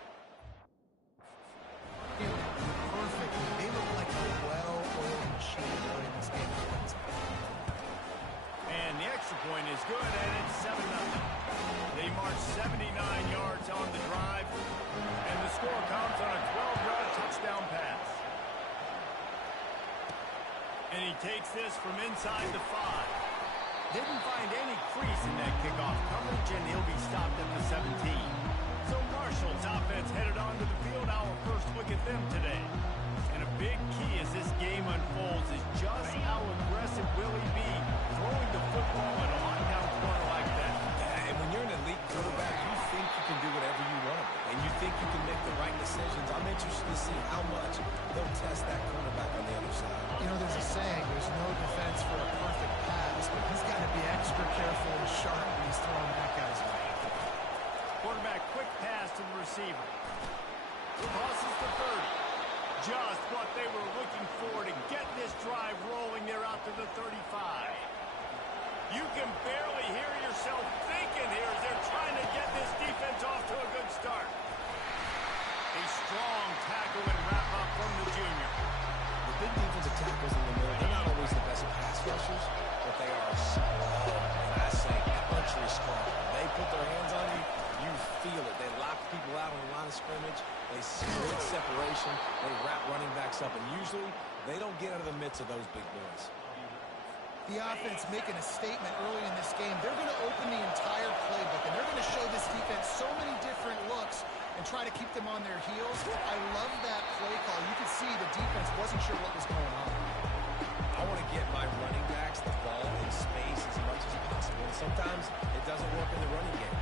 Perfectly. They look like a well-oiled machine early in this game. And the extra point is good, and it's 7-0. They march 79 yards on the drive, and the score comes on a 12-yard touchdown pass. And he takes this from inside the 5. Didn't find any crease in that kickoff coverage, and he'll be stopped at the 17. So Marshall's offense headed onto the field. Our first look at them today. And a big key as this game unfolds is just how aggressive will he be throwing the football in a lockdown corner like that. And when you're an elite quarterback, you think you can do whatever you want. And you think you can make the right decisions. I'm interested to see how much they'll test that cornerback on the other side. You know, there's a saying, there's no defense for a perfect pass, but he's got to be extra careful and sharp when he's throwing that guy's way. Quarterback quick pass to the receiver. Crosses the 30. Just what they were looking for to get this drive rolling. They're out to the 35. You can barely hear yourself thinking here as they're trying to get this defense off to a good start. A strong tackle and wrap up from the junior. The big defensive tackles in the middle, they're not always the best pass rushers, but they are strong. And I say country strong. They put their hands on you, you feel it. They lock people out on the line of scrimmage. They split separation. They wrap running backs up. And usually, they don't get out of the midst of those big boys. The offense making a statement early in this game. They're going to open the entire playbook, and they're going to show this defense so many different looks and try to keep them on their heels. I love that play call. You could see the defense wasn't sure what was going on. I want to get my running backs the ball in space as much as possible. And sometimes it doesn't work in the running game.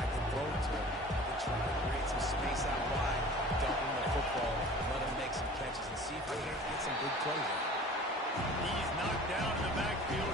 I can throw it to him. I can try to create some space out wide, dump him the football, let him make some catches, and see if I can't get some big plays. He's knocked down in the backfield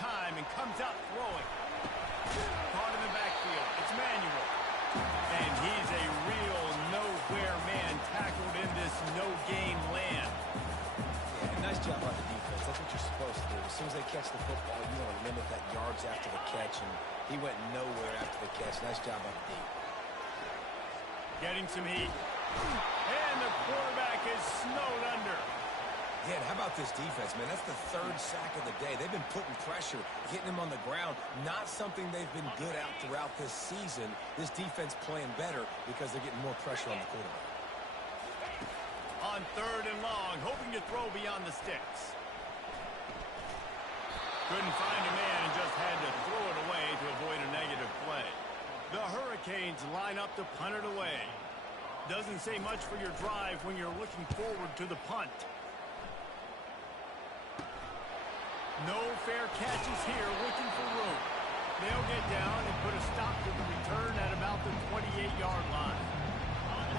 time and comes out throwing. Caught in the backfield. It's Manuel. And he's a real nowhere man tackled in this no-gain land. Yeah, nice job on the defense. That's what you're supposed to do. As soon as they catch the football, you want to limit that yards after the catch, and he went nowhere after the catch. Nice job on the D. Getting some heat. And the quarterback is snowed under. Yeah, and how about this defense, man? That's the third sack of the day. They've been putting pressure, getting him on the ground. Not something they've been good at throughout this season. This defense playing better because they're getting more pressure on the quarterback. On 3rd and long, hoping to throw beyond the sticks. Couldn't find a man and just had to throw it away to avoid a negative play. The Hurricanes line up to punt it away. Doesn't say much for your drive when you're looking forward to the punt. No fair catches here, looking for room. They'll get down and put a stop to the return at about the 28-yard line.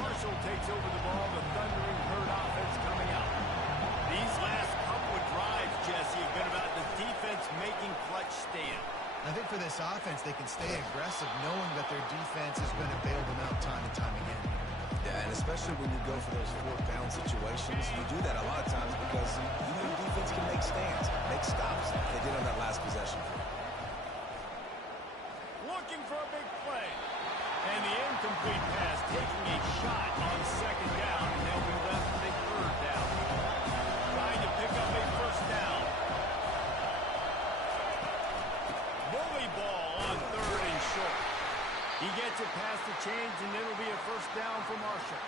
Marshall takes over the ball, the Thundering Herd offense coming out. These last couple of drives, Jesse, have been about the defense making clutch stand. I think for this offense, they can stay aggressive knowing that their defense is going to bail them out time and time again. Yeah, and especially when you go for those 4th-down situations, you do that a lot of times because you know your defense can make stands, make stops. They did on that last possession. Looking for a big play. And the incomplete pass taking a shot on 2nd down, and they'll be left with a 3rd down. Trying to pick up a 1st down. Bully ball on 3rd and short. He gets it past the chains, and it'll be a 1st down for Marshall.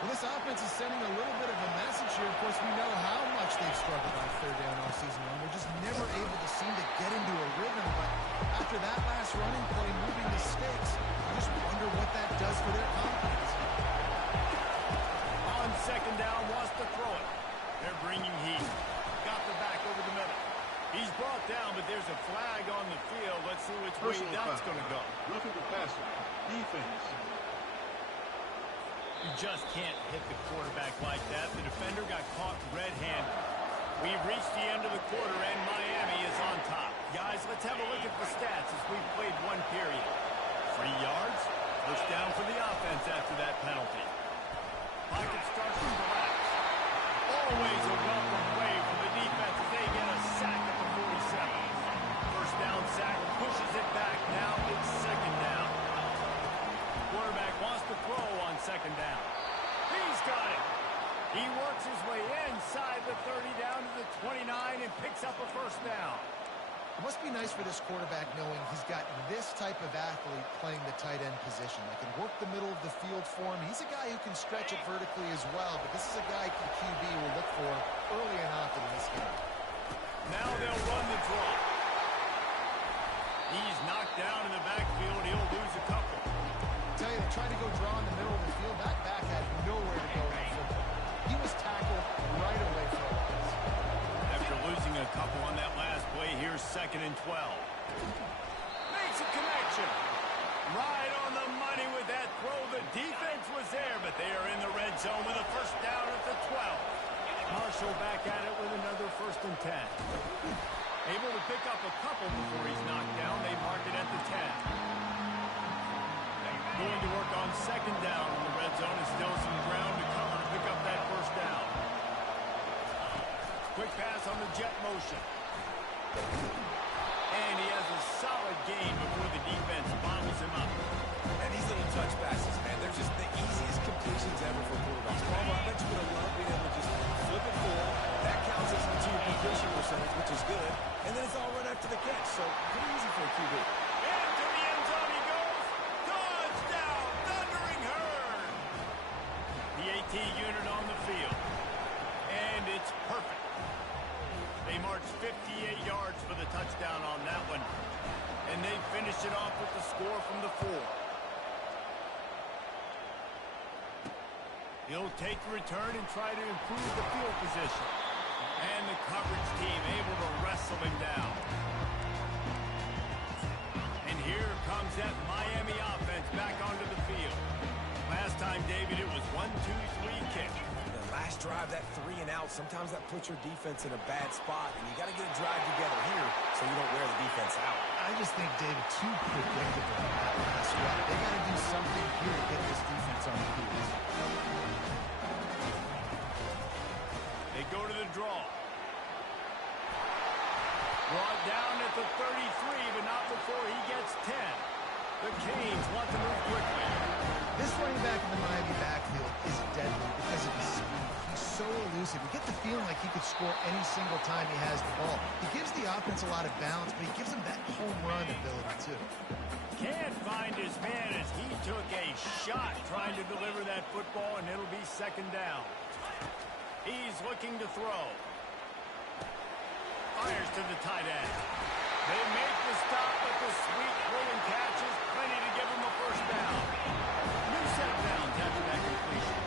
Well, this offense is sending a little bit of a message here. Of course, we know how much they've struggled on 3rd down all season long. They're just never able to seem to get into a rhythm. But after that last running play, moving the sticks, you just wonder what that does for their confidence. On 2nd down, wants to throw it. They're bringing heat. Got the back over the middle. He's brought down, but there's a flag on the field. Let's see which way that's going to go. Roughing the passer. Defense. You just can't hit the quarterback like that. The defender got caught red-handed. We've reached the end of the quarter, and Miami is on top. Guys, let's have a look at the stats as we've played 1 period. 3 yards. 1st down for the offense after that penalty. Pocket starts to collapse. Always a welcome play from the defense as they get a sack at the 47. 1st down sack, pushes it back. Now it's 2nd down. Quarterback wants to throw on 2nd down. He's got it. He works his way inside the 30 down to the 29 and picks up a 1st down. It must be nice for this quarterback knowing he's got this type of athlete playing the tight end position. That can work the middle of the field for him. He's a guy who can stretch it vertically as well, but this is a guy the QB will look for early and often in this game. Now they'll run the draw. He's knocked down in the backfield. He'll lose a couple. I tell you, they tried to go draw in the middle of the field. That back had nowhere to go in the football. He was tackled right away for a loss. After losing a couple on that last play, here's 2nd and 12. Makes a connection. Right on the money with that throw. The defense was there, but they are in the red zone with a 1st down at the 12. Marshall back at it with another 1st and 10. Able to pick up a couple before he's knocked down. They mark it at the 10. Going to work on 2nd down in the red zone and still some ground to cover to pick up that 1st down. Quick pass on the jet motion. And he has a solid gain before the defense bobbles him up. And these little touch passes, man, they're just the easiest completions ever for quarterbacks. Palmer, I bet you would have loved being able to just flip it forward. That counts as into your completion percentage, which is good. And then it's all right after the catch. So pretty easy for a QB. Into the end zone he goes. Touchdown, Thundering Herd. The AT unit on the field. And it's perfect. They marched 58 yards for the touchdown on that one. And they finish it off with the score from the 4. He'll take the return and try to improve the field position. And the coverage team able to wrestle him down. And here comes that Miami offense back onto the field. Last time, David, it was 1-2-3 kick. The last drive, that 3 and out, sometimes that puts your defense in a bad spot, and you got to get a drive together here so you don't wear the defense out. I just think, David, too predictable that last drive. They got to do something here to get this defense on the heels. They go to the draw. Brought down at the 33, but not before he gets 10. The Canes want to move quickly. This running back in the Miami backfield is deadly because of his speed. He's so elusive. You get the feeling like he could score any single time he has the ball. He gives the offense a lot of balance, but he gives them that home run ability, too. Can't find his man as he took a shot trying to deliver that football, and it'll be second down. He's looking to throw. Fires to the tight end. They make the stop, but the sweet rolling catch is plenty to give him a first down. New set of downs after that completion.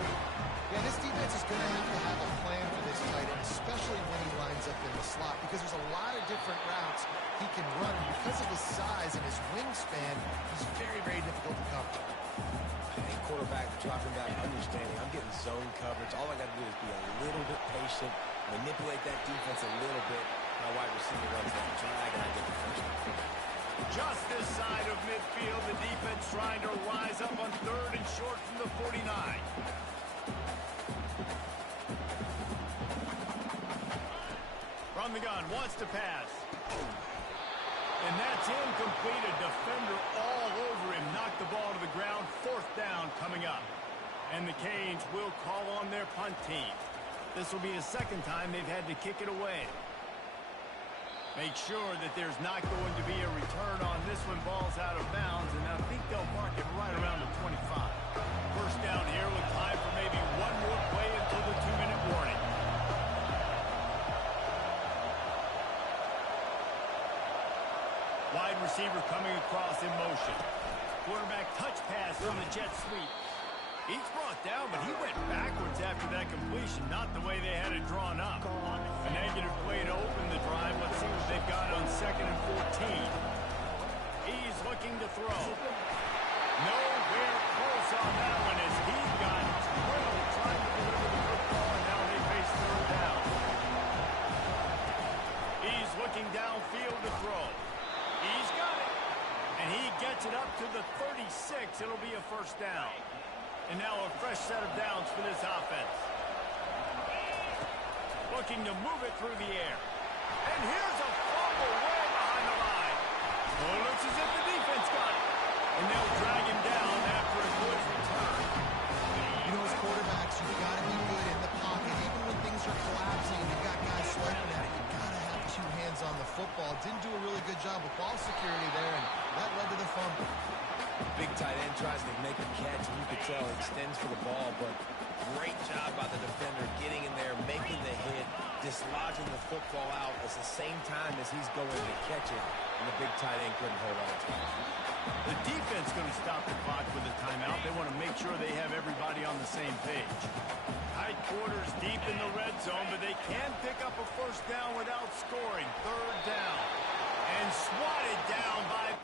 Yeah, this defense is going to have a plan for this tight end, especially when he lines up in the slot, because there's a lot of different routes he can run. And because of his size and his wingspan, he's very, very difficult to cover. Hey, quarterback, dropping back, understanding. I'm getting zone coverage. All I got to do is be a little bit patient, manipulate that defense a little bit. My wide receiver runs that drag, and I get the first down. Just this side of midfield, the defense trying to rise up on 3rd and short from the 49. From the gun, wants to pass. And that's incomplete. A defender all over him. Knocked the ball to the ground. 4th down coming up. And the Canes will call on their punt team. This will be the second time they've had to kick it away. Make sure that there's not going to be a return on this when ball's out of bounds, and I think they'll mark it right around the 25. First down here with time for maybe one more play until the 2-minute warning. Wide receiver coming across in motion. Quarterback touch pass from the jet sweep. He's brought down, but he went backwards after that completion, not the way they had it drawn up. A negative play to open the drive. Let's see what they've got on 2nd and 14. He's looking to throw. Nowhere close on that one as he got drilled trying to deliver the football, and now they face 3rd down. He's looking downfield to throw. He's got it. And he gets it up to the 36. It'll be a first down. And now a fresh set of downs for this offense. Looking to move it through the air. And here's a fumble way behind the line. Oh, it looks as if the defense got it. And they'll drag him down after a good return. You know, as quarterbacks, you've got to be good in the pocket. Even when things are collapsing and you've got guys swiping at it, you've got to have 2 hands on the football. Didn't do a really good job with ball security there, and that led to the fumble. Big tight end tries to make a catch, and you can tell he extends for the ball, but great job by the defender getting in there, making the hit, dislodging the football out at the same time as he's going to catch it, and the big tight end couldn't hold on to it. The defense going to stop the clock with a timeout. They want to make sure they have everybody on the same page. Tight quarters deep in the red zone, but they can pick up a first down without scoring. 3rd down. And swatted down by...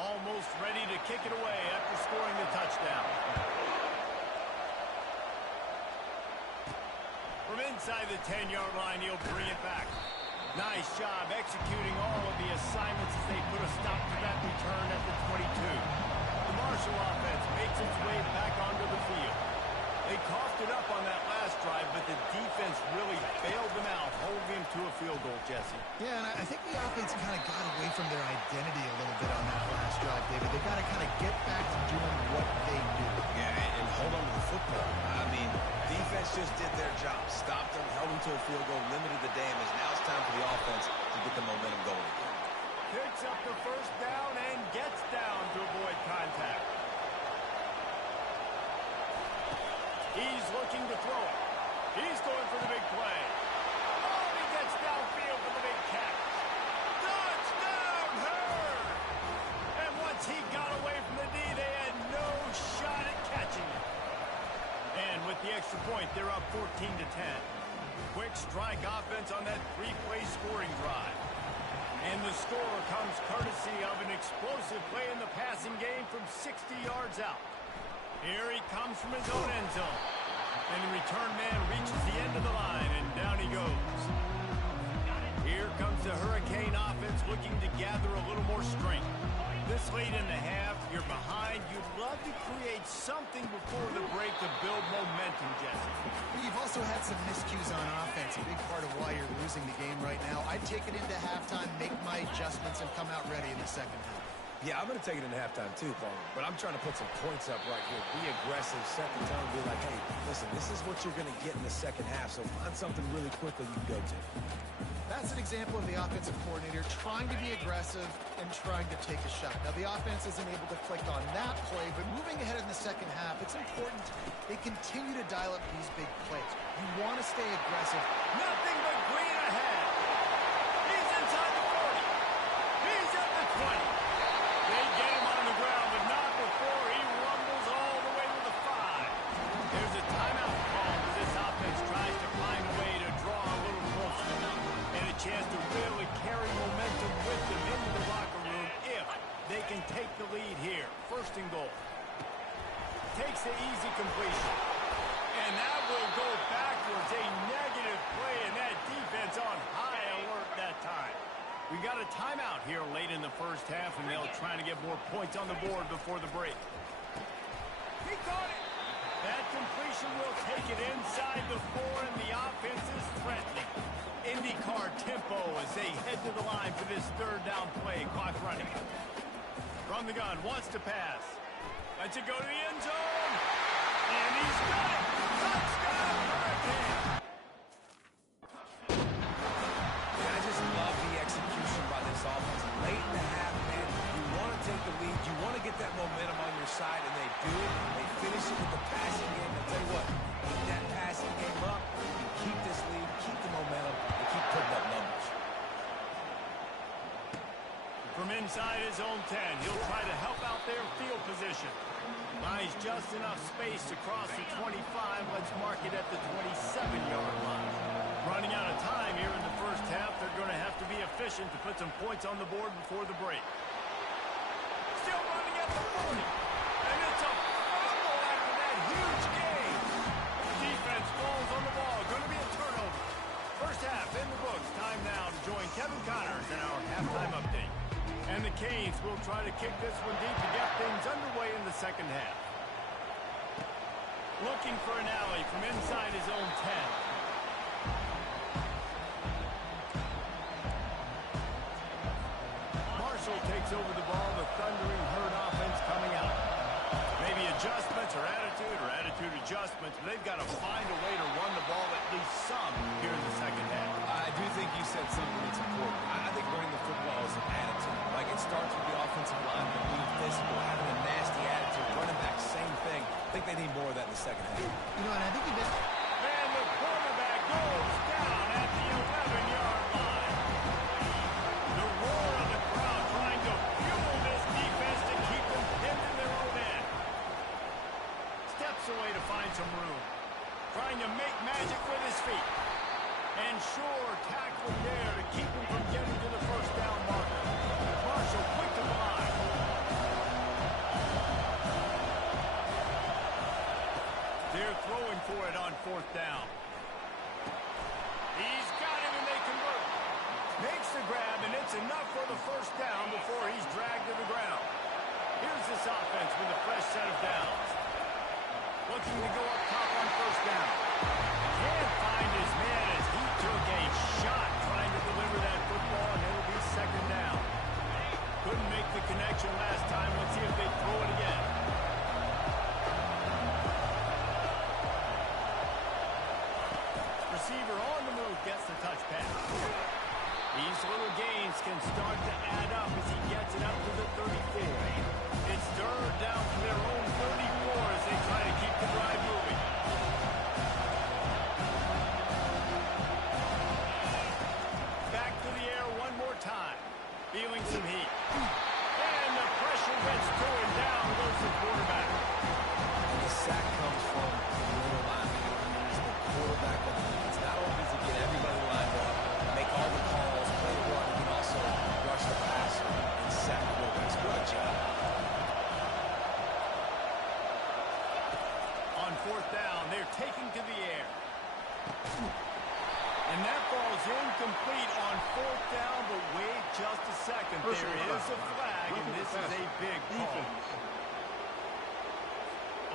Almost ready to kick it away after scoring the touchdown. From inside the 10-yard line, he'll bring it back. Nice job executing all of the assignments as they put a stop to that return at the 22. The Marshall offense makes its way back onto the field. They coughed it up on that last drive, but the defense really bailed them out, holding them to a field goal, Jesse. Yeah, and I think the offense kind of got away from their identity a little bit on that last drive, David. They got to kind of get back to doing what they do. Yeah, and hold on to the football. I mean, defense just did their job. Stopped them, held them to a field goal, limited the damage. Now it's time for the offense to get the momentum going again. Picks up the first down and gets down to avoid contact. He's looking to throw it. He's going for the big play. Oh, he gets downfield for the big catch. Touchdown, Hurd! And once he got away from the knee, they had no shot at catching it. And with the extra point, they're up 14-10. Quick strike offense on that 3-play scoring drive. And the score comes courtesy of an explosive play in the passing game from 60 yards out. Here he comes from his own end zone. And the return man reaches the end of the line, and down he goes. Here comes the Hurricane offense looking to gather a little more strength. This late in the half, you're behind. You'd love to create something before the break to build momentum, Jesse. You've also had some miscues on offense, a big part of why you're losing the game right now. I'd take it into halftime, make my adjustments, and come out ready in the second half. Yeah, I'm going to take it into halftime too, Paul. But I'm trying to put some points up right here. Be aggressive, set the tone, be like, hey, listen, this is what you're going to get in the second half, so find something really quickly you can go to. That's an example of the offensive coordinator trying to be aggressive and trying to take a shot. Now, the offense isn't able to click on that play, but moving ahead in the second half, it's important they continue to dial up these big plays. You want to stay aggressive. Nothing but green ahead. He's inside the 40. He's at the 20. They get him on the ground, but not before he rumbles all the way to the 5. There's a timeout call as this offense tries to find a way to draw a little closer. And a chance to really carry momentum with them into the locker room if they can take the lead here. First and goal. Takes the easy completion. And that will go backwards. A negative play, and that defense on high alert that time. We got a timeout here late in the first half, and they'll try to get more points on the board before the break. He caught it. That completion will take it inside the 4, and the offense is threatening. IndyCar tempo as they head to the line for this third down play. Clock running. From the gun, wants to pass. Lets it go to the end zone. And he's got it. Touchdown, Hurricane. I just love the execution by this offense. Late in the half, man, you want to take the lead. You want to get that momentum on your side, and they do it. They finish it with the passing game. I'll tell you what, keep that passing game up, and keep this lead, keep the momentum, and keep putting up numbers. From inside his own 10, he'll try to help out their field position. Buys just enough space to cross the 25. Let's mark it at the 27-yard line. Running out of time here in the first half. They're going to have to be efficient to put some points on the board before the break. Still running at the 40. And it's a fumble after that huge gain. Defense falls on the ball. Going to be a turnover. First half in the books. Time now to join Kevin Connors in our halftime update. And the Canes will try to kick this one deep to get things underway in the second half. Looking for an alley from inside his own 10. Marshall takes over the ball. The Thundering Herd offense coming out. Maybe adjustments or attitude adjustments. But they've got to find a way to run the ball at least some here in the second half. I do think you said something that's important. I think running the football is an attitude. Like, it starts with the offensive line, being physical, having a nasty attitude. Running back, same thing. I think they need more of that in the second half. You know, and I think he missed. And the quarterback goes down at the 11-yard line. The roar of the crowd trying to fuel this defense to keep them pinned in their own end. Steps away to find some room. Trying to make magic with his feet. And sure, tackling there to keep him from getting to the first down marker. Marshall quick to the line. They're throwing for it on fourth down. He's got him and they convert. Makes the grab and it's enough for the first down before he's dragged to the ground. Here's this offense with a fresh set of downs. Looking to go up top on first down. Can't find his man as he took a shot trying to deliver that football, and it'll be second down. Couldn't make the connection last time. Let's see if they throw it again. Receiver on the move gets the touch pass. These little gains can start to add up as he gets it up to the 34. It's third down to their own 34 as they try to keep the drive moving. Back to the air one more time. Feeling some heat. And the pressure gets to him. Down goes the quarterback. And the sack comes from the middle line. He's the quarterback of the defense. Not only does he get everybody lined up, make all the calls, play the run, he can also And that ball's incomplete on 4th down, but wait just a second. There is a flag, and this is a big call.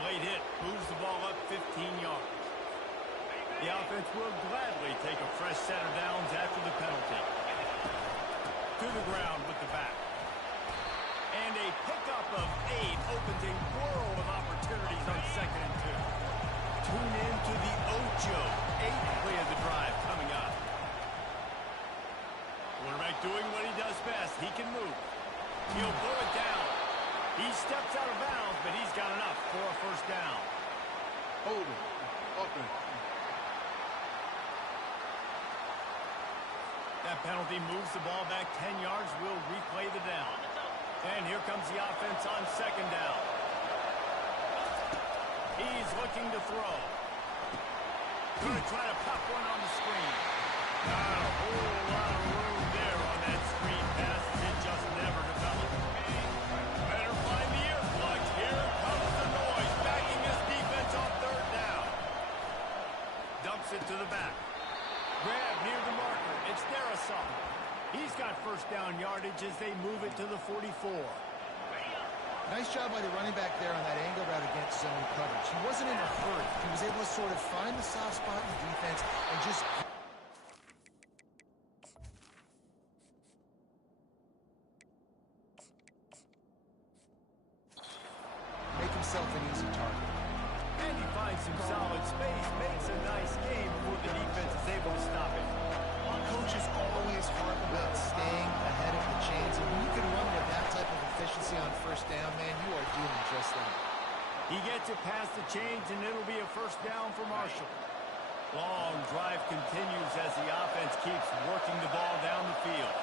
Late hit moves the ball up 15 yards. The offense will gladly take a fresh set of downs after the penalty. To the ground with the back. And a pickup of 8 opens a world of opportunities on 2nd and 2. Tune in to the Ocho. 8th play of the drive coming up. Quarterback doing what he does best. He can move. He'll pull it down. He steps out of bounds, but he's got enough for a first down. Holding. Offense. That penalty moves the ball back 10 yards. We'll replay the down. And here comes the offense on 2nd down. He's looking to throw. Going to try to pop one on the screen. Not a whole lot of room there on that screen pass. It just never developed. Better find the earplug. Here comes the noise. Backing this defense on 3rd down. Dumps it to the back. Grab near the marker. It's Darrisaw. He's got first down yardage as they move it to the 44. Nice job by the running back there on that angle route against zone coverage. He wasn't in a hurry. He was able to sort of find the soft spot in the defense and just make himself an easy target. And he finds some solid space, makes a nice game before the defense is able to stop it. Coaches always harp about staying ahead of the chains, and when you can run with that type of efficiency on first down, man, you are doing just that. He gets it past the chains, and it'll be a first down for Marshall. Long drive continues as the offense keeps working the ball down the field.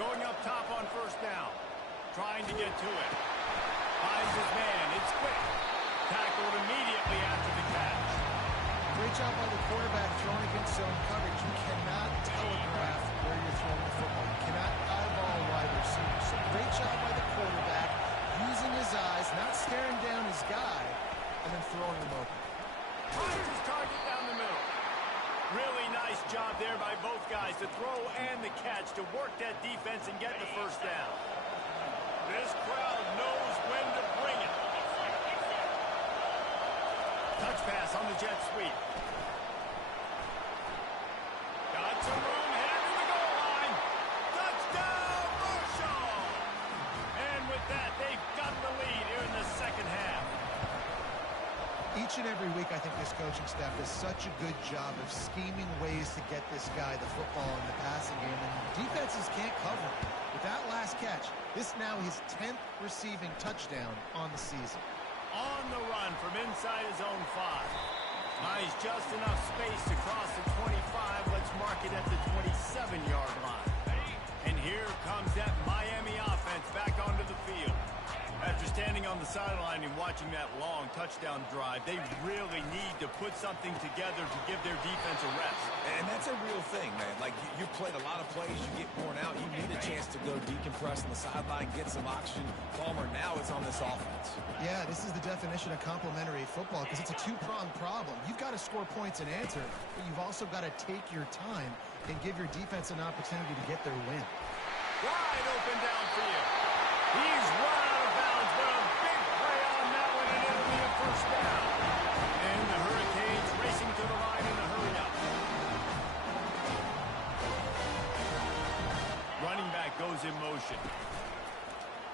Going up top on first down. Trying to get to it. Finds his man. It's quick. Tackled immediately after the catch. Great job by the quarterback throwing against zone coverage. You cannot telegraph where you're throwing the football. You cannot eyeball a wide receiver. So great job by the quarterback using his eyes, not staring down his guy, and then throwing him open. Finds his target down the middle. Really nice job there by both guys, the throw and the catch, to work that defense and get the first down. This crowd knows when to bring it. Touch pass on the jet sweep. Got some room, headed to the goal line. Touchdown, Marshall! And with that, they've got the lead here in the 2nd half. Each and every week, I think this coaching staff does such a good job of scheming ways to get this guy the football in the passing game, and defenses can't cover him. With that last catch, this now his 10th receiving touchdown on the season. On the run from inside his own 5. Buys just enough space to cross the 25. Let's mark it at the 27-yard line. And here comes that Miami offense back onto the field. After standing on the sideline and watching that long touchdown drive, they really need to put something together to give their defense a rest. And that's a real thing, man. Like, you played a lot of plays, you get worn out, you need a chance to go decompress on the sideline, get some oxygen. Palmer, now it's on this offense. Yeah, this is the definition of complementary football, because it's a two-pronged problem. You've got to score points and answer, but you've also got to take your time and give your defense an opportunity to get their win. Wide open downfield. He's run out of bounds, but a big play on that one, and it'll be a first down. And the Hurricanes racing to the line in a hurry-up. Running back goes in motion.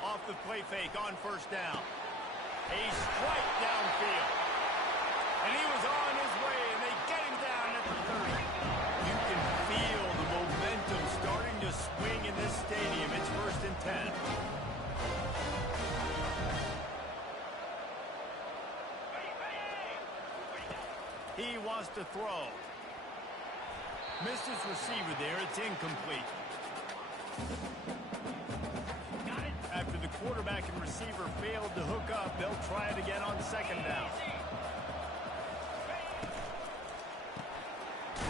Off the play fake on first down. A strike downfield. And he was on his way, and they get him down at the 30. You can feel the momentum starting to swing in this stadium. It's 1st and 10. He wants to throw. Missed his receiver there. It's incomplete. After the quarterback and receiver failed to hook up, they'll try it again on 2nd down.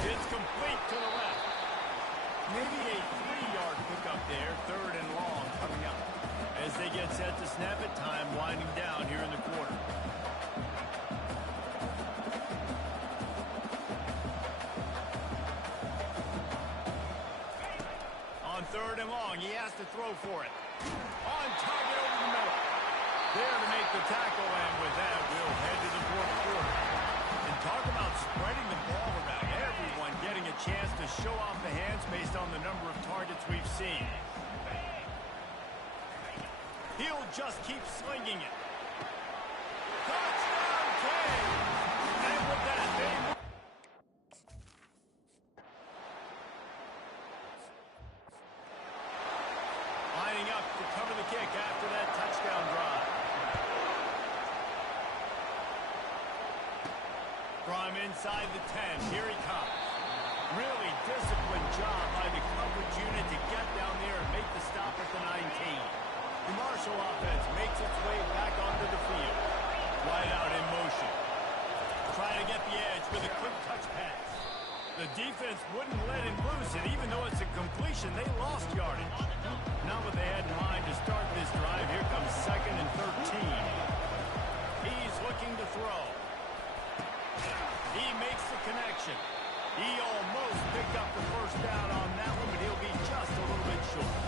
It's complete to the left. Maybe a 3-yard pickup there, 3rd and long coming up. As they get set to snap it, time winding down here in the quarter. and long. He has to throw for it. On target over the middle. There to make the tackle, and with that, we'll head to the fourth quarter. And talk about spreading the ball around. Everyone getting a chance to show off the hands based on the number of targets we've seen. He'll just keep slinging it. Touchdown, Canes! And with that, they move. Lining up to cover the kick after that touchdown drive. From inside the 10, here he comes. Really disciplined job by the coverage unit to get down there and make the stop at the 19. The Marshall offense makes its way back onto the field. Wide out in motion. Trying to get the edge with a quick touch pass. The defense wouldn't let him loose, and even though it's a completion, they lost yardage. Not what they had in mind to start this drive. Here comes 2nd and 13. He's looking to throw. He makes the connection. He almost picked up the first down on that one, but he'll be just a little bit short.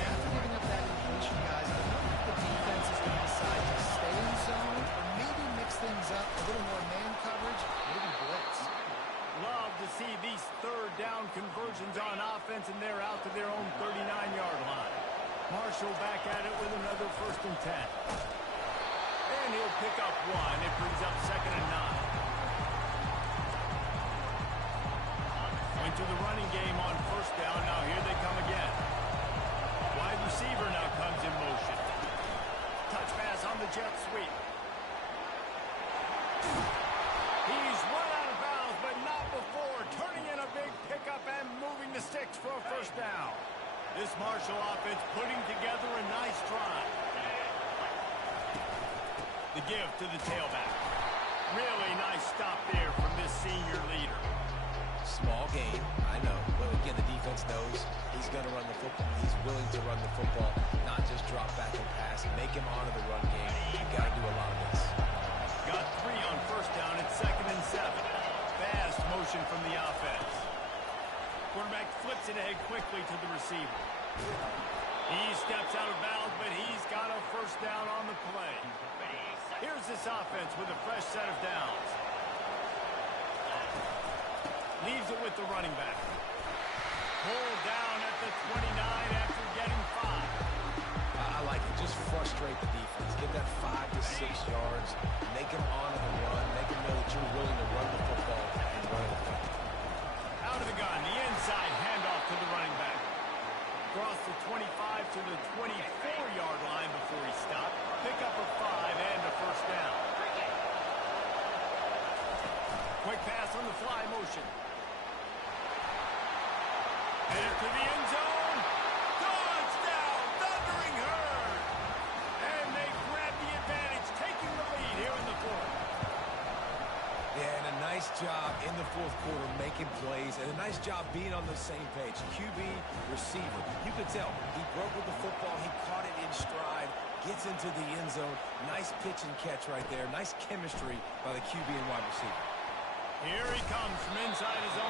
After giving up that completion, guys, I don't know if the defense is going to decide to stay in zone or maybe mix things up, a little more man coverage, maybe blitz. Love to see these third down conversions on offense, and they're out to their own 39-yard line. Marshall back at it with another 1st and 10. And he'll pick up one. It brings up 2nd and 9. Went to the running game on 1st down. Now here they come again. Wide receiver now comes in motion. Touch pass on the jet sweep. He's run out of bounds, but not before. Turning in a big pickup and moving the sticks for a 1st down. This Marshall offense putting together a nice drive. The give to the tailback. Really nice stop there from this senior leader. Small game, I know. But again, the defense knows he's going to run the football. He's willing to run the football, not just drop back and pass. Make him honor the run game. You got to do a lot of this. Got 3 on 1st down. It's 2nd and 7. Fast motion from the offense. Quarterback flips it ahead quickly to the receiver. He steps out of bounds, but he's got a 1st down on the play. Here's this offense with a fresh set of downs. Leaves it with the running back. Pulled down at the 29 after getting 5. I like it. Just frustrate the defense. Give that 5 to 6 yards. Make him honor the run. Make him know that you're willing to run the football and run it effectively. Out of the gun, the inside handoff to the running back. Across the 25 to the 24-yard line before he stopped. Pick up a 5 and a 1st down. Quick pass on the fly motion. Headed to the end zone. Touchdown, Thundering Herd. And they grab the advantage, taking the lead here in the 4th. Yeah, and a nice job in the 4th quarter making plays, and a nice job being on the same page. QB, receiver. You could tell he broke with the football. He caught it in stride, gets into the end zone. Nice pitch and catch right there. Nice chemistry by the QB and wide receiver. Here he comes from inside his own